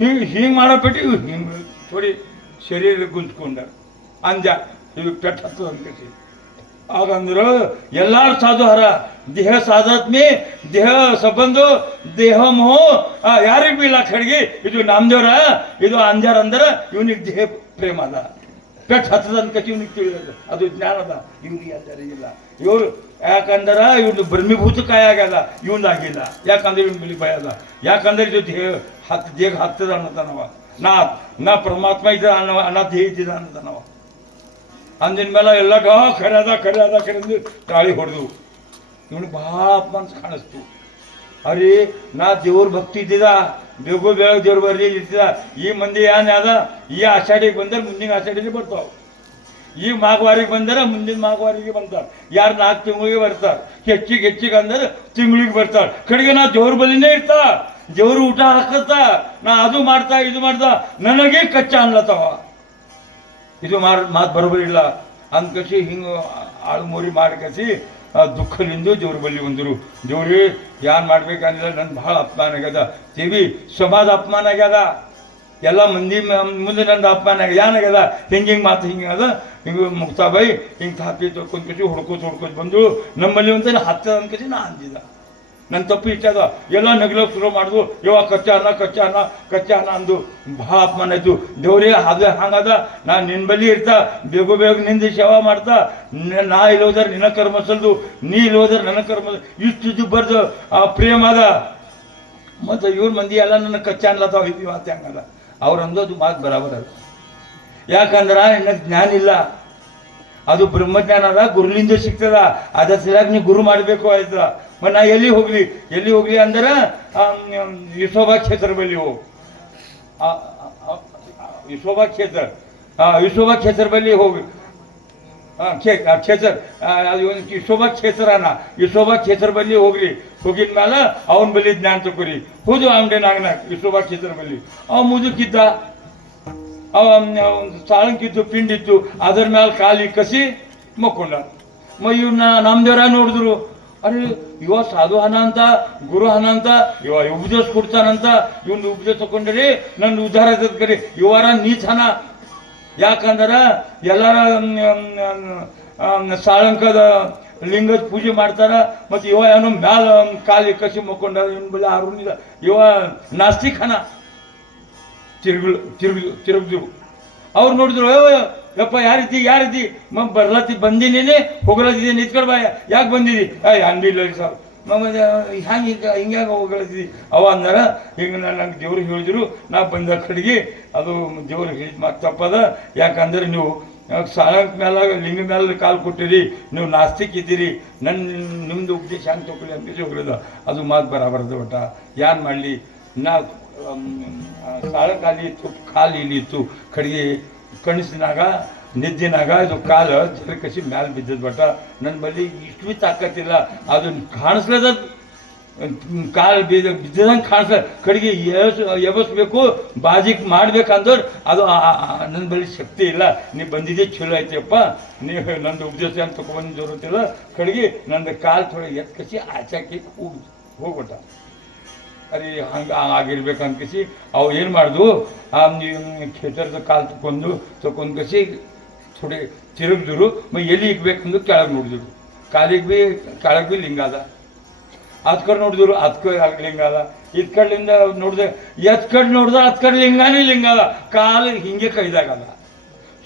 ಹಿಂಗೆ ಮಾಡಪಟ್ಟಿ ಹಿಂಗೆ ಥೋಡಿ ಶರೀರ ಗುಂಜ್ಕೊಂಡಾರ ಅಂಜ ಇದು ಪೆಟ್ಟು ಹತ್ತದ ಅನ್ಕಸಿ. ಆಗಂದ್ರು ಎಲ್ಲಾರು ಸಾಧು ಹರ ದೇಹ ಸಾಧತ್ಮಿ ದೇಹ ಸಂಬಂಧ ದೇಹ ಮೋಹ ಯಾರಿಗೂ ಇಲ್ಲ ಕಡೆಗೆ ಇದು ನಾಮದೇವ್ರ ಇದು ಅಂಜಾರ ಅಂದ್ರೆ ಇವನಿಗೆ ದೇಹ ಪ್ರೇಮ ಅದ ಪೆಟ್ಟು ಹತ್ತದ ಅನ್ಕಸಿ ಇವನಿಗೆ ತಿಳಿದ ಅದು ಜ್ಞಾನ ಅದ ಇವ್ನಿಗೆ ಅಂಜಾರಿಗಿಲ್ಲ. ಇವ್ರು ಯಾಕಂದ್ರೆ ಇವ್ನು ಬ್ರಹ್ಮೀಭೂತ ಕಾಯ ಆಗ್ಯದ ಇವನಾಗಿಲ್ಲ ಯಾಕಂದ್ರೆ ಇವನ್ ಬಲಿ ಭಯ ಅದ ಯಾಕಂದ್ರೆ ಇದು ದೇಹ ಹತ್ತದ ಅನ್ನತಾನವ ನಾ ಪರಮಾತ್ಮ ಇದ್ದ ಅನ್ನ ದೇಹ ಇದ್ದಿದ ಅನ್ನತಾನವ. ಅಂದಿನ ಮೇಲೆ ಎಲ್ಲ ಖರ್ಯಾದ ತಾಳಿ ಹೊಡೆದು ಇವನು ಭಾಳ ಅಪಮಾನ ಕಾಣಿಸ್ತು. ಅರೆ ನಾ ದೇವ್ರ ಭಕ್ತಿ ಇದ್ದಿದ ಬೇಗೋ ಬೇಗ ದೇವ್ರ ಬರ್ಲಿ ಇರ್ತಿದ. ಈ ಮಂದಿ ಏನ್ ಅದ ಈ ಆಷಾಢಿಗೆ ಬಂದ್ರೆ ಮುಂದಿನ ಆಷಾಢಿಗೆ ಬರ್ತಾವ, ಈ ಮಾಘವಾರಿಗೆ ಬಂದರೆ ಮುಂದಿನ ಮಾಘವಾರಿಗೆ ಬರ್ತಾರೆ, ಯಾರು 4 ತಿಂಗಳಿಗೆ ಬರ್ತಾರೆ, ಹೆಚ್ಚಿಗೆ ಅಂದ್ರೆ ತಿಂಗಳಿಗೆ ಬರ್ತಾರೆ. ಕಡೆಗೆ ನಾ ದೇವ್ರ ಬಲಿನೇ ಇರ್ತಾ ದೇವ್ರು ಊಟ ಹಾಕತ್ತ ನಾ ಅದು ಮಾಡ್ತಾ ಇದು ಮಾಡ್ತಾ ನನಗೆ ಕಚ್ಚಾ ಅನ್ಲತ್ತವ. ಇದು ಮಾತು ಬರೋಬರಿಲ್ಲ ಅಂದ್ಕಸಿ ಹಿಂಗೆ ಆಳುಮೂರಿ ಮಾಡ್ಕಸಿ ದುಃಖಲಿಂದು ದೇವ್ರ ಬಲ್ಲಿ ಬಂದರು. ದೇವ್ರಿ ಏನ್ ಮಾಡ್ಬೇಕಂದ್ರೆ ನನ್ ಭಾಳ ಅಪಮಾನ ಆಗ್ಯದ ದೇವಿ ಸಮಾಜ ಅಪಮಾನ ಆಗ್ಯದ ಎಲ್ಲ ಮಂದಿ ಮುಂದೆ ನಂದು ಅಪಮಾನ ಆಗ್ಯದ ಏನಾಗ್ಯದ ಹಿಂಗೆ ಮಾತು ಹಿಂಗೆ ಅದ ಹಿಂಗೆ ಮುಕ್ತಾಬಾಯಿ ಹಿಂಗೆ ಹಾಕಿ ತೊಳ್ಕೊಂಡ್ಕಸಿ ಹೊಡ್ಕೋತ ಬಂದು ನಮ್ಮಲ್ಲಿ ಅಂತ ಹತ್ತದ ಅನ್ಕಸಿ ನಾ ಅಂದಿದ. ನನ್ನ ತಪ್ಪು ಇಷ್ಟ ಅದ ಎಲ್ಲ ನಗ್ಲಕ್ಕೆ ಶುರು ಮಾಡಿದ್ವು. ಇವಾಗ ಕಚ್ಚಾ ಅನ್ನ ಅಂದು ಭಾಳ ಅಪಮಾನ ಆಯ್ತು. ದೇವ್ರೇ ಅದು ಹಂಗದ ನಾ ನಿನ್ನ ಬಲಿ ಇರ್ತಾ ಬೇಗ ನಿಂದ ಸೇವಾ ಮಾಡ್ತಾ ನಾ ಇಲ್ಲೋದ್ರೆ ನಿನ್ನ ಕರ್ಮಸಲ್ದು ನೀ ಇಲ್ಲೋದ್ರೆ ನನ್ನ ಕರ್ಮ ಇಷ್ಟು ಬರ್ದು ಆ ಪ್ರೇಮ ಅದ. ಮತ್ತು ಇವ್ರ ಮಂದಿ ಎಲ್ಲ ನನ್ನ ಕಚ್ಚಾ ಅನ್ಲತ್ತಾವ ಇದು ಮಾತು ಹಂಗದ ಅವ್ರು ಅಂದೋದು ಮಾತು ಬರಾಬರ ಅದ. ಯಾಕಂದ್ರೆ ನಿನಗೆ ಜ್ಞಾನ ಇಲ್ಲ, ಅದು ಬ್ರಹ್ಮಜ್ಞಾನ ಅದ ಗುರುಲಿಂದ ಸಿಗ್ತದ. ಅದ್ರ ಸರಿಯಾಗಿ ನೀವು ಗುರು ಮಾಡಬೇಕು ಆಯ್ತದ. ಮತ್ತು ನಾ ಎಲ್ಲಿ ಹೋಗ್ಲಿ ಅಂದ್ರೆ ವಿಶ್ವಭಾ ಕ್ಷೇತ್ರ ಬಳಿ ಹೋಗಿ ವಿಶ್ವಭಾ ಕ್ಷೇತ್ರ ಬಳಿ ಹೋಗಿ ಕ್ಷೇತ್ರ ವಿಶ್ವಭಾ ಕ್ಷೇತ್ರ ಬಳಿ ಹೋಗಿದ ಮೇಲೆ ಅವನ ಬಳಿ ಜ್ಞಾನ ತಗೋರಿ ಹೋದು ಅಂಗಡಿನಾಗನ ವಿಶ್ವಭಾ ಕ್ಷೇತ್ರ ಬಳಿ ಅವ ಮುದುಕಿದ್ದ, ಸಾಳಂಕಿತ್ತು ಪಿಂಡಿತ್ತು ಅದ್ರ ಮೇಲೆ ಕಾಲಿ ಕಸಿ ಮಕ್ಕೊಂಡ. ಇವ್ನ ನಮ್ದೇವ್ರ ನೋಡಿದ್ರು ಅರೆ ಇವ ಸಾಧು ಹನ ಅಂತ ಗುರು ಹನ ಅಂತ ಇವ ಉಪದೇಶ ಕೊಡ್ತಾನಂತ ಇವನ್ ಉಪದೇಶ ತಗೊಂಡ್ರಿ ನನ್ನ ಉದ್ಧಾರ ಕರಿ ಇವರ ನೀಚ ಹನ. ಯಾಕಂದ್ರೆ ಎಲ್ಲರ ಸಾಳಂಕದ ಲಿಂಗದ ಪೂಜೆ ಮಾಡ್ತಾರ ಮತ್ತು ಇವ ಏನೋ ಮ್ಯಾಲ ಕಾಲಿ ಕಸಿ ಮಕ್ಕೊಂಡ ಇವನ್ ಬಳಿ ಆರುನಿಲ್ಲ. ಇವ ನಾಸ್ತಿಕ್ ಹನ ತಿರುಗಿದ್ರು. ಅವ್ರು ನೋಡಿದ್ರು ಯಪ್ಪ ಯಾರಿದ್ದಿ ಬಂದಿನೇನೆ ಹೋಗಲತ್ತಿದ್ದೆ ನಿಂತ್ಕೊಂಡು ಬಾಯ ಯಾಕೆ ಬಂದಿದ್ದಿ ಅನ್ಬಿಲ್ಲ ಸರ್ ಹಿಂಗ್ಯಾಗ ಹೋಗಲತ್ತಿದ್ದಿ ಅವ ಅಂದಾರ ಹಿಂಗೆ ನಂಗೆ ದೇವ್ರು ಹೇಳಿದ್ರು ನಾ ಬಂದ ಕಡೆಗೆ ಅದು ದೇವ್ರು ಹೇಳಿದ ಮಾತು ತಪ್ಪದ. ಯಾಕಂದ್ರೆ ನೀವು ಸಾಳಂಕ ಮೇಲೆ ಲಿಂಗ ಮೇಲೆ ಕಾಲು ಕೊಟ್ಟಿರಿ, ನೀವು ನಾಸ್ತಿಕ್ ಇದ್ದೀರಿ, ನಿಮ್ದು ಉಪದೇಶ ಹಂಗೆ ತಗೊಳ್ಳಿ ಅಂತ ಹೋಗ್ರದ ಅದು ಮಾತು ಬರಾಬರದ ಒಟ್ಟ ಏನ್ ಮಾಡಲಿ. ನಾ ಸಾಳಕಾಲಿ ಇತ್ತು ಕಾಲು ಇಲ್ಲಿ ಇತ್ತು ಕಡೆಗೆ ಕಣಿಸಿನಾಗ ನಿದ್ದಿನಾಗ ಇದು ಕಾಲು ಜರಕಸಿ ಮ್ಯಾಲೆ ಬಿದ್ದದ ಬಟ್ಟ ನನ್ನ ಬಳಿ ಇಷ್ಟು ತಾಕತ್ತಿಲ್ಲ ಅದನ್ನ ಕಾಣಿಸ್ಲದ ಕಾಲು ಬಿದ್ದಂಗೆ ಕಾಣಿಸ್ಲ ಕಡೆಗೆ ಎಬಸ್ಬೇಕು ಬಾಜಿಗೆ ಮಾಡ್ಬೇಕಂದ್ರೆ ಅದು ನನ್ನ ಬಳಿ ಶಕ್ತಿ ಇಲ್ಲ. ನೀವು ಬಂದಿದ್ದೆ ಚಲೋ ಐತೆಪ್ಪ, ನೀವು ನಂದು ಉಪದೇಶ ಅಂತ ತಗೊಂಡು ಜೋರುತ್ತಿಲ್ಲ ಕಡೆಗೆ ನಂದು ಕಾಲು ಥೋಡೆ ಎತ್ಕಸಿ ಆಚಾಕಿ ಹೋಗ್ಬಿಟ್ಟ. ಅರೆ ಹಂಗೆ ಆಗಿರ್ಬೇಕಂತ ಅವು ಏನು ಮಾಡ್ದು ಖೇತರದ ಕಾಲು ತಕೊಂಡು ಕಸಿ ಥೋಡೆ ತಿರುಗಿದ್ರು ಎಲ್ಲಿ ಇಕ್ಬೇಕಂದು ಕೆಳಗೆ ನೋಡಿದ್ರು ಕಾಲಿಗೆ ಕೆಳಗೆ ಲಿಂಗ ಅದ ಅದ್ ಕಡೆ ನೋಡಿದ್ರು ಲಿಂಗ ಅದ ಇದ್ ಕಡೆಯಿಂದ ನೋಡಿದೆ ಎತ್ ಕಡೆ ನೋಡಿದ್ರೆ ಅದ್ ಕಡೆ ಲಿಂಗಾನೇ ಲಿಂಗ ಅದ ಕಾಲು ಹಿಂಗೆ ಕೈದಾಗಲ್ಲ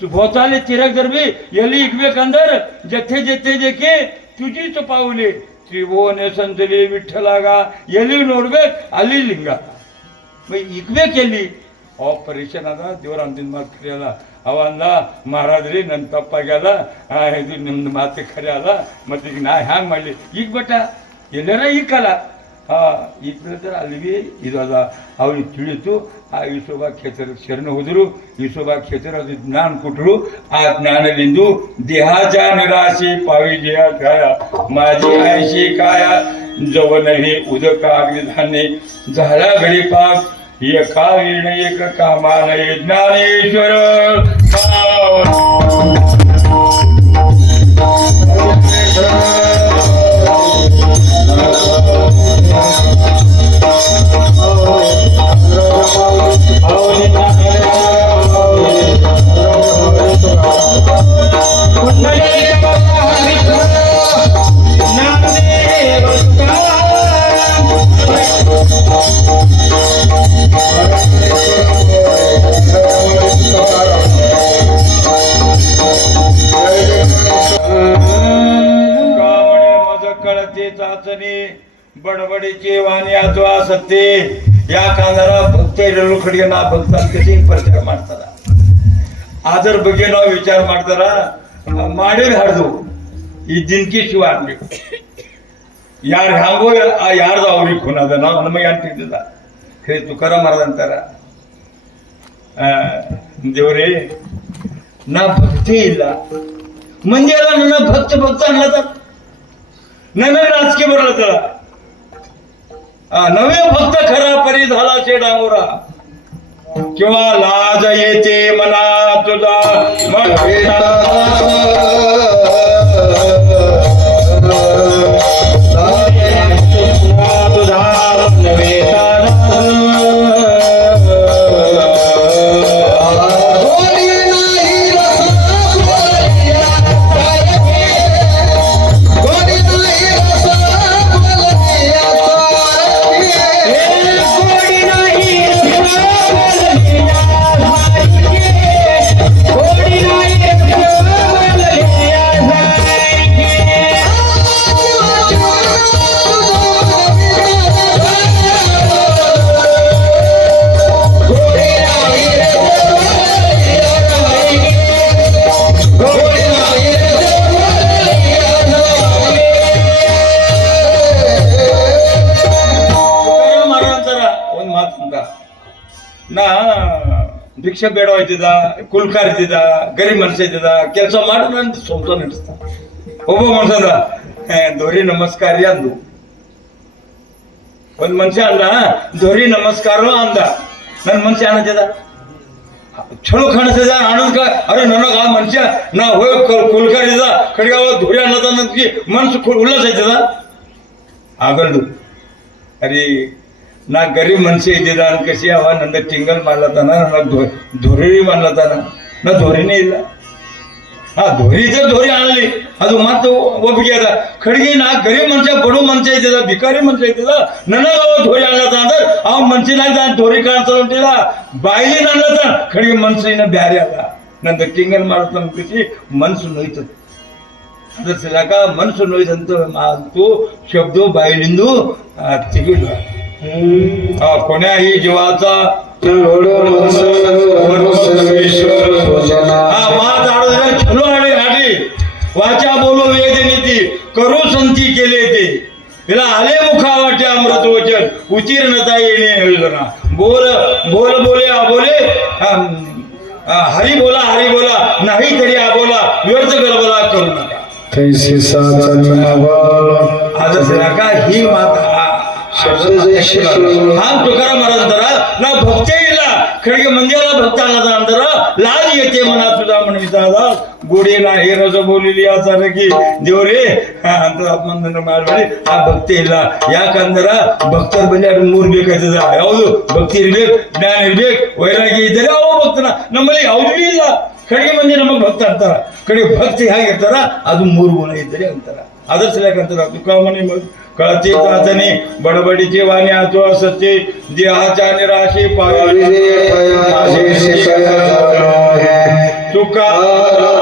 भोवताले तिरक दरबी एली इकबेकंदर जथे जथे देखे तुझीच पाऊले त्रिभुवने संतली विठ्ठलागा एली ನೋಡ್ಬೇಕು ಅಲ್ಲಿ ಲಿಂಗ ಇಕ್ಬೇಕು ಎಲ್ಲಿ ಆಪರೇಷನ್ ಅದ ದೇವ್ರ ಅಂದಿನ ಮಾತು ಖರೆ ಅದ ಅವ ಅಂದ ಮಹಾರಾಜ್ರಿ ನನ್ನ ತಪ್ಪಾಗ್ಯದ ಇದು ನಿಮ್ದು ಮಾತು ಖರೆ ಅದ ಮತ್ತೆ ಈಗ ನಾ ಹ್ಯಾಂಗೆ ಮಾಡಲಿ ಈಗ ಬಟ್ಟ ಎಲ್ಲಾರ ಈಕಲ್ಲ ಈಗ ಅಲ್ಲಿಗೆ ಇದು ಅದ ಅವ್ರಿಗೆ ತಿಳಿತು ಆ ವಿಶ್ವಭಾ ಕ್ಷೇತ್ರಕ್ಕೆ ಶರಣ ಹೋದರು ವಿಶ್ವಭಾ ಕ್ಷೇತ್ರ ಅದು ಜ್ಞಾನ ಕೊಟ್ಟರು ಆ ಜ್ಞಾನದಿಂದು देहाच्या निराशी पावी देहा काया माझी आयशी काया जवन हे उदकाग्नी धान्य झाला घडी पाक एका विण एक कामालय ज्ञानेश्वर चाचणी बडबडीची वाणी अथवा सत्ते या कांदारा भक्त ಕಡೆಗೆ ನಾ ಭಕ್ತ ಕಸಿ ಪರಿಚಯ ಮಾಡ್ತಾರ ಅದರ ಬಗ್ಗೆ ನಾವು ವಿಚಾರ ಮಾಡ್ತಾರ ಮಾಡಿದ್ರೆ ಹಡ್ದು ಈ ದಿನಕ್ಕೆ ಶಿವ ಆಗ್ಬೇಕು ಯಾರು ಹ್ಯಾಂಗೋ ಆ ಯಾರ್ದು ಅವ್ರಿಗೆ ಖುನದ ನಾವು ನಮಗೆ ಅಂತಿದ್ದಿಲ್ಲ ಹೇ ತುಕಾರಾಮ್ ಅಂತಾರ ದೇವರೇ ನಾ ಭಕ್ತಿ ಇಲ್ಲ ಮಂದಿ ಎಲ್ಲ ನನ್ನ ಭಕ್ತ ಭಕ್ತ ಅನ್ನದ ನನಗೆ नाचके बरळत नवे भक्त खरा परी झाला शे डांगोरा किंवा लाज येते मना तुझा ನಾ ಭಿಕ್ಷೆ ಬೇಡ ಹೋಯ್ತಿದ್ದ ಕುಲ್ಕಾರ್ ಇದ್ದಿದ್ದ ಗರೀಬ್ ಮನುಷ್ಯ ಇದ್ದಿದ್ದ ಕೆಲಸ ಮಾಡೋಣ ಅಂತ ಸ್ವಂತ ನಡೆಸ್ತ ಒಬ್ಬ ಮನುಷ್ಯದ ದೊರಿ ನಮಸ್ಕಾರಿ ಅಂದು ಒಂದ್ ಮನುಷ್ಯ ಅಂದ ದೊರಿ ನಮಸ್ಕಾರ ಅಂದ ನನ್ ಮನುಷ್ಯ ಅನ್ನತಿದ ಚಲೋ ಕಾಣಿಸ್ತದ ಆನಂದ ಅರೆ ನನಗ ಆ ಮನುಷ್ಯ ನಾ ಹೋಗಿ ಕುಲ್ಕಾರ್ ಇದ್ದ ಕಡೆಗೆ ಅವ ದೊರಿ ಅನ್ನದ ಮನ್ಸು ಉಲ್ಲಾಸ ಐತದ ಆಗಲ್ದು ಅರೆ ನಾ गरीब मनुष्य इद्दिद्ದ कशी अव नंद टिंगल मारलताना धोरी मारलताना ನಾ ಧೋರಿನೇ ಇಲ್ಲ ಆ ಧೋರಿ ಧೋರಿ आणली ಅದು ಮತ್ತೆ ಒಪ್ಪಿಗೆ ಅದ ಕಡೆಗೆ ನಾ ಗರೀಬ್ ಮನುಷ್ಯ ಬಡವ ಮನುಷ್ಯ ಇದ್ದಿದ್ದ ಭಿಕಾರಿ ಮನುಷ್ಯ ಇದ್ದಿದ್ದ ನನಗ ಅವ ಧೋರಿ आणलता ಅಂದ್ರೆ ಅವ ಮನುಷ್ಯನಾಗ ಧೋರಿ ಕಾಣಿಸಲ್ಲ ಹೊಂಟಿಲ್ಲ ಬಾಯಿಲಿನ आणलता ಕಡೆಗೆ ಮನುಷ್ಯನ ಬ್ಯಾರೆ ಅದ ನಂದ ಟಿಂಗಲ್ ಮಾಡತಾನ ಕಸಿ ಮನಸ್ಸು ನೋಯ್ತದ ಅದ್ರ ಸಲಕ ಮನಸ್ಸು ನೋಯ್ದಂತ ಮಾತು ಶಬ್ದ ಬಾಯಿಲಿಂದು ತೆಗಿಲ್ಲ कोण्याही जीवाचा चलो आणि घाटी वाचा बोलो वेद नीती करू संती केले ते तिला आले मुखावाटे अमृत वचन उतीर्णता येणे योजना बोल बोल बोले आबोले हरी बोला नाही तरी आबोला व्यर्थ गलबला करू नका आज नका ही माता हा तुकाराम महाराज ना भक्तीला खडगे मंदिराला भक्ताला जाणार लाज येते मना तुझा म्हणविता गोडे नाही रज बोलिली आचार की देव रे अंतरात्मंदन मारबळे ಆ ಭಕ್ತಿ ಇಲ್ಲ ಯಾಕಂದ್ರ ಭಕ್ತರ ಬಳಿ ಅದು ಮೂರು ಬೇಕಾಯ್ತದ ಯಾವುದು ಭಕ್ತಿ ಇರ್ಬೇಕು ಜ್ಞಾನ ಇರ್ಬೇಕು ವೈರಾಗ್ಯ ಇದ್ದರೆ ಅವ ಭಕ್ತನ ನಮ್ಮಲ್ಲಿ ಯಾವುದೂ ಇಲ್ಲ ಕಡೆಗೆ ಮಂದಿ ನಮಗೆ ಭಕ್ತ ಅಂತಾರ ಕಡೆಗೆ ಭಕ್ತಿ ಹೇಗಿರ್ತಾರ ಅದು ಮೂರು ಗುಣ ಇದ್ದರೆ ಅಂತಾರ ಅದರ ಸಲಕಂತಾರ ತುಕಾಮನಿ कळते चाचणी बडबडीची वाणी आतो सच्चे देहाच्या निराशी पावी तुकाराम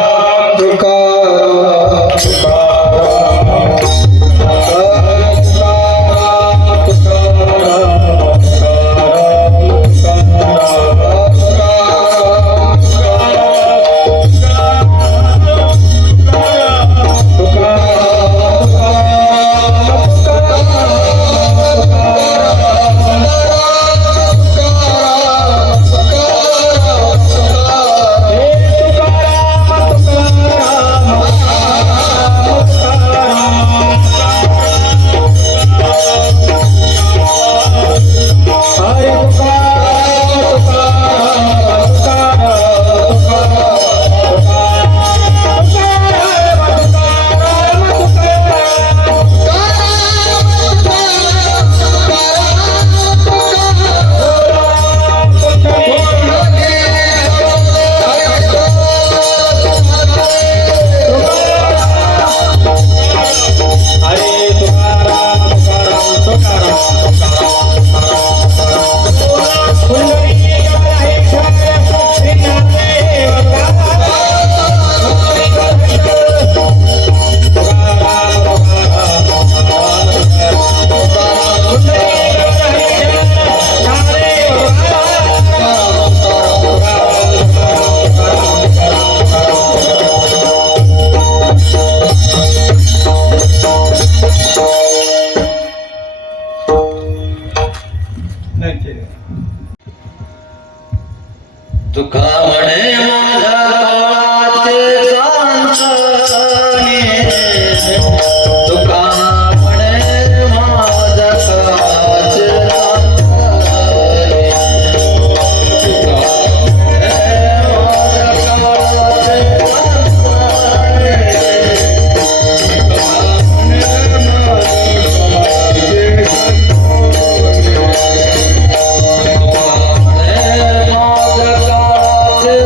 तुका म्हणे माझ्या काळाचे सांगणे तुका म्हणे माझ्या काळाचे सांगणे तुका म्हणे माझ्या काळाचे सांगणे तुका म्हणे माझ्या काळाचे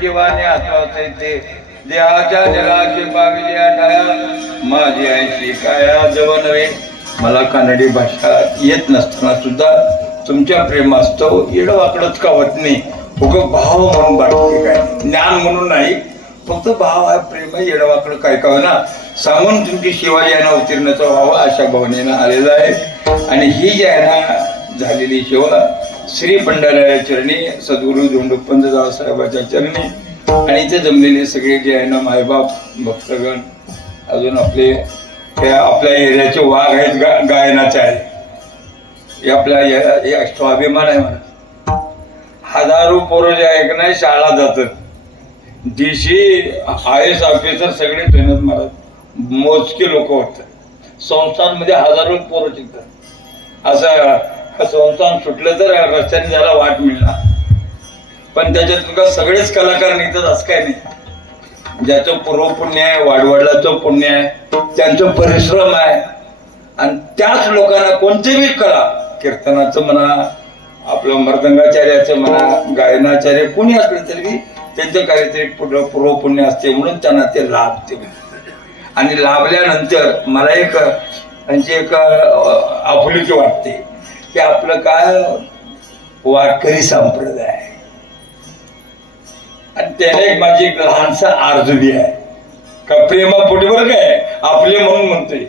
जीवाने आत्माचे ते देहाच्या जगाचे पाविल्या ठाया माझी ऐशी काया जव नव्हे. मला कानडी भाषा येत नसताना सुद्धा तुमच्या प्रेमास्तव येडवाकडच कावत नाही. उगं भाव म्हणून बाटली काय ज्ञान म्हणून नाही, फक्त भाव हा प्रेम येडवाकडं काय का ना सांगून तुमची शिवाजी यांना उत्तीर्णचा व्हावा अशा भावनेनं आलेला आहे. आणि ही जी आहे ना झालेली सेवा श्री पंढराया चरणी सद्गुरू धोंडोपंत साहेबाच्या चरणी आणि इथे जमलेले सगळे जे आहे ना मायबाप भक्तगण अजून आपले आपल्या एरियाचे वाघ आहेत गायनाचे आहे. हे आपल्या स्वाभिमान आहे म्हणा. हजारो पोरं जे आहे का नाही शाळा जातात, DC IAS ऑफिसर सगळे ट्रेनर मारत, मोजके लोक होतात. संस्थांमध्ये हजारो पोरं शिकतात. असं संस्थान सुटलं तर रस्त्याने त्याला वाट मिळणार, पण त्याच्यात का सगळेच कलाकार निघतात असं काय नाही. ज्याचं पूर्व पुण्य आहे, वाडवडिलाचं पुण्य आहे, त्यांचं परिश्रम आहे आणि त्याच लोकांना कोणतेही कला, कीर्तनाचं म्हणा, आपलं मृदंगाचार्याचं म्हणा, गायनाचार्य कोणी असलं तरी त्यांचं काहीतरी पूर्व पुण्य असते म्हणून त्यांना ते लाभते. आणि लाभल्यानंतर मला एक त्यांची एक आपुलकी वाटते की आपलं काय वारकरी संप्रदाय आहे. आणि त्याला एक माझी एक लहानसा आर्जुबी आहे का प्रेमापोटी बरं काय आपले म्हणून म्हणतोय.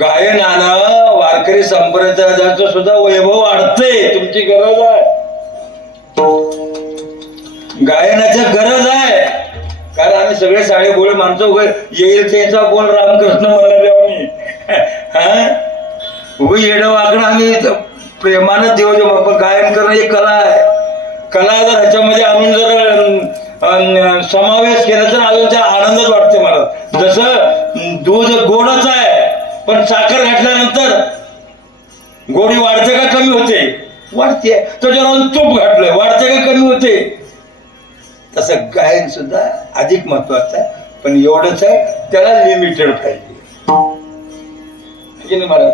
गायनानं वारकरी संप्रदायाचं सुद्धा वैभव वाढतंय. तुमची गरज आहे, गायनाची गरज आहे. कारण आम्ही सगळे साडे बोल माणसं उभे येईल त्यांचा बोल रामकृष्ण म्हणणारे आम्ही उभे येडं वाकडं आम्ही प्रेमानं देव पण गायन करणं ही कला आहे. कला जर ह्याच्यामध्ये आणून जर समावेश केला तर अजून त्या आनंदच वाटते मला. जसं दूध गोडच आहे पण साखर घातल्यानंतर गोडी वाढते का कमी होते? वाढते. त्याच्यावर तूप घातलंय वाढते का कमी होते? तसं गायन सुद्धा अधिक महत्वाचं आहे. पण एवढंच आहे त्याला लिमिटेड पाहिजे की नाही महाराज.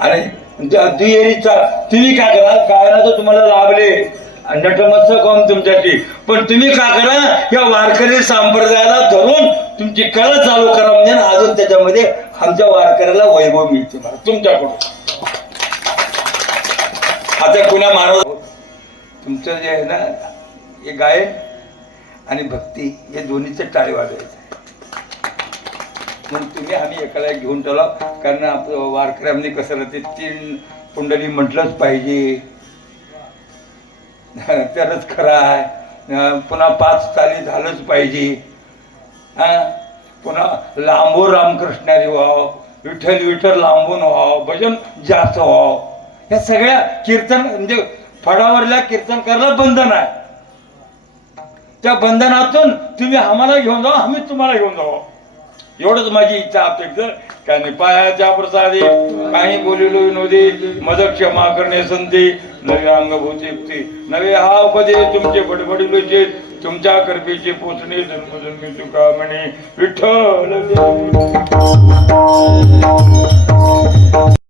आणि दुहेरीचा तुम्ही काय करा गायनाचं तुम्हाला लाभले नटमत्सक होऊन तुमच्याशी. पण तुम्ही काय करा या वारकरी संप्रदायाला धरून तुमची कला चालू करा म्हणजे अजून त्याच्यामध्ये आमच्या वारकऱ्याला वैभव मिळते मला तुमच्याकडून. आता पुन्हा महाराज तुमचं जे आहे ना हे गायन आणि भक्ती हे दोन्हीचे टाळे वाजायचं आहे. म्हणून तुम्ही आम्ही एकाला घेऊन ठेवला. कारण आपलं वारकऱ्यांनी कसं राहते 3 पुंडली म्हटलंच पाहिजे तरच खरं आहे. पुन्हा 5 ताली झालंच पाहिजे. पुन्हा लांबो रामकृष्णारी व्हाव, विठ्ठल विठ्ठल लांबून व्हाव, भजन जास्त व्हाव. या सगळ्या कीर्तन म्हणजे फडावरल्या कीर्तनकाराला बंधन आहे. त्या बंधनातून तुम्ही आम्हाला घेऊन जावा आम्ही तुम्हाला घेऊन जावा एवढंच माझी इच्छा अपेक्षा. काय नाही पायाच्या प्रसादी काही बोलिलो विनोदी मद क्षमा करणे संधी नवे अंगभूती नवे हा उपदेश तुमचे बडबडिलोचे तुमच्या कृपेचे पोचणे जन्मजन्मी तुका म्हणे विठ्ठल.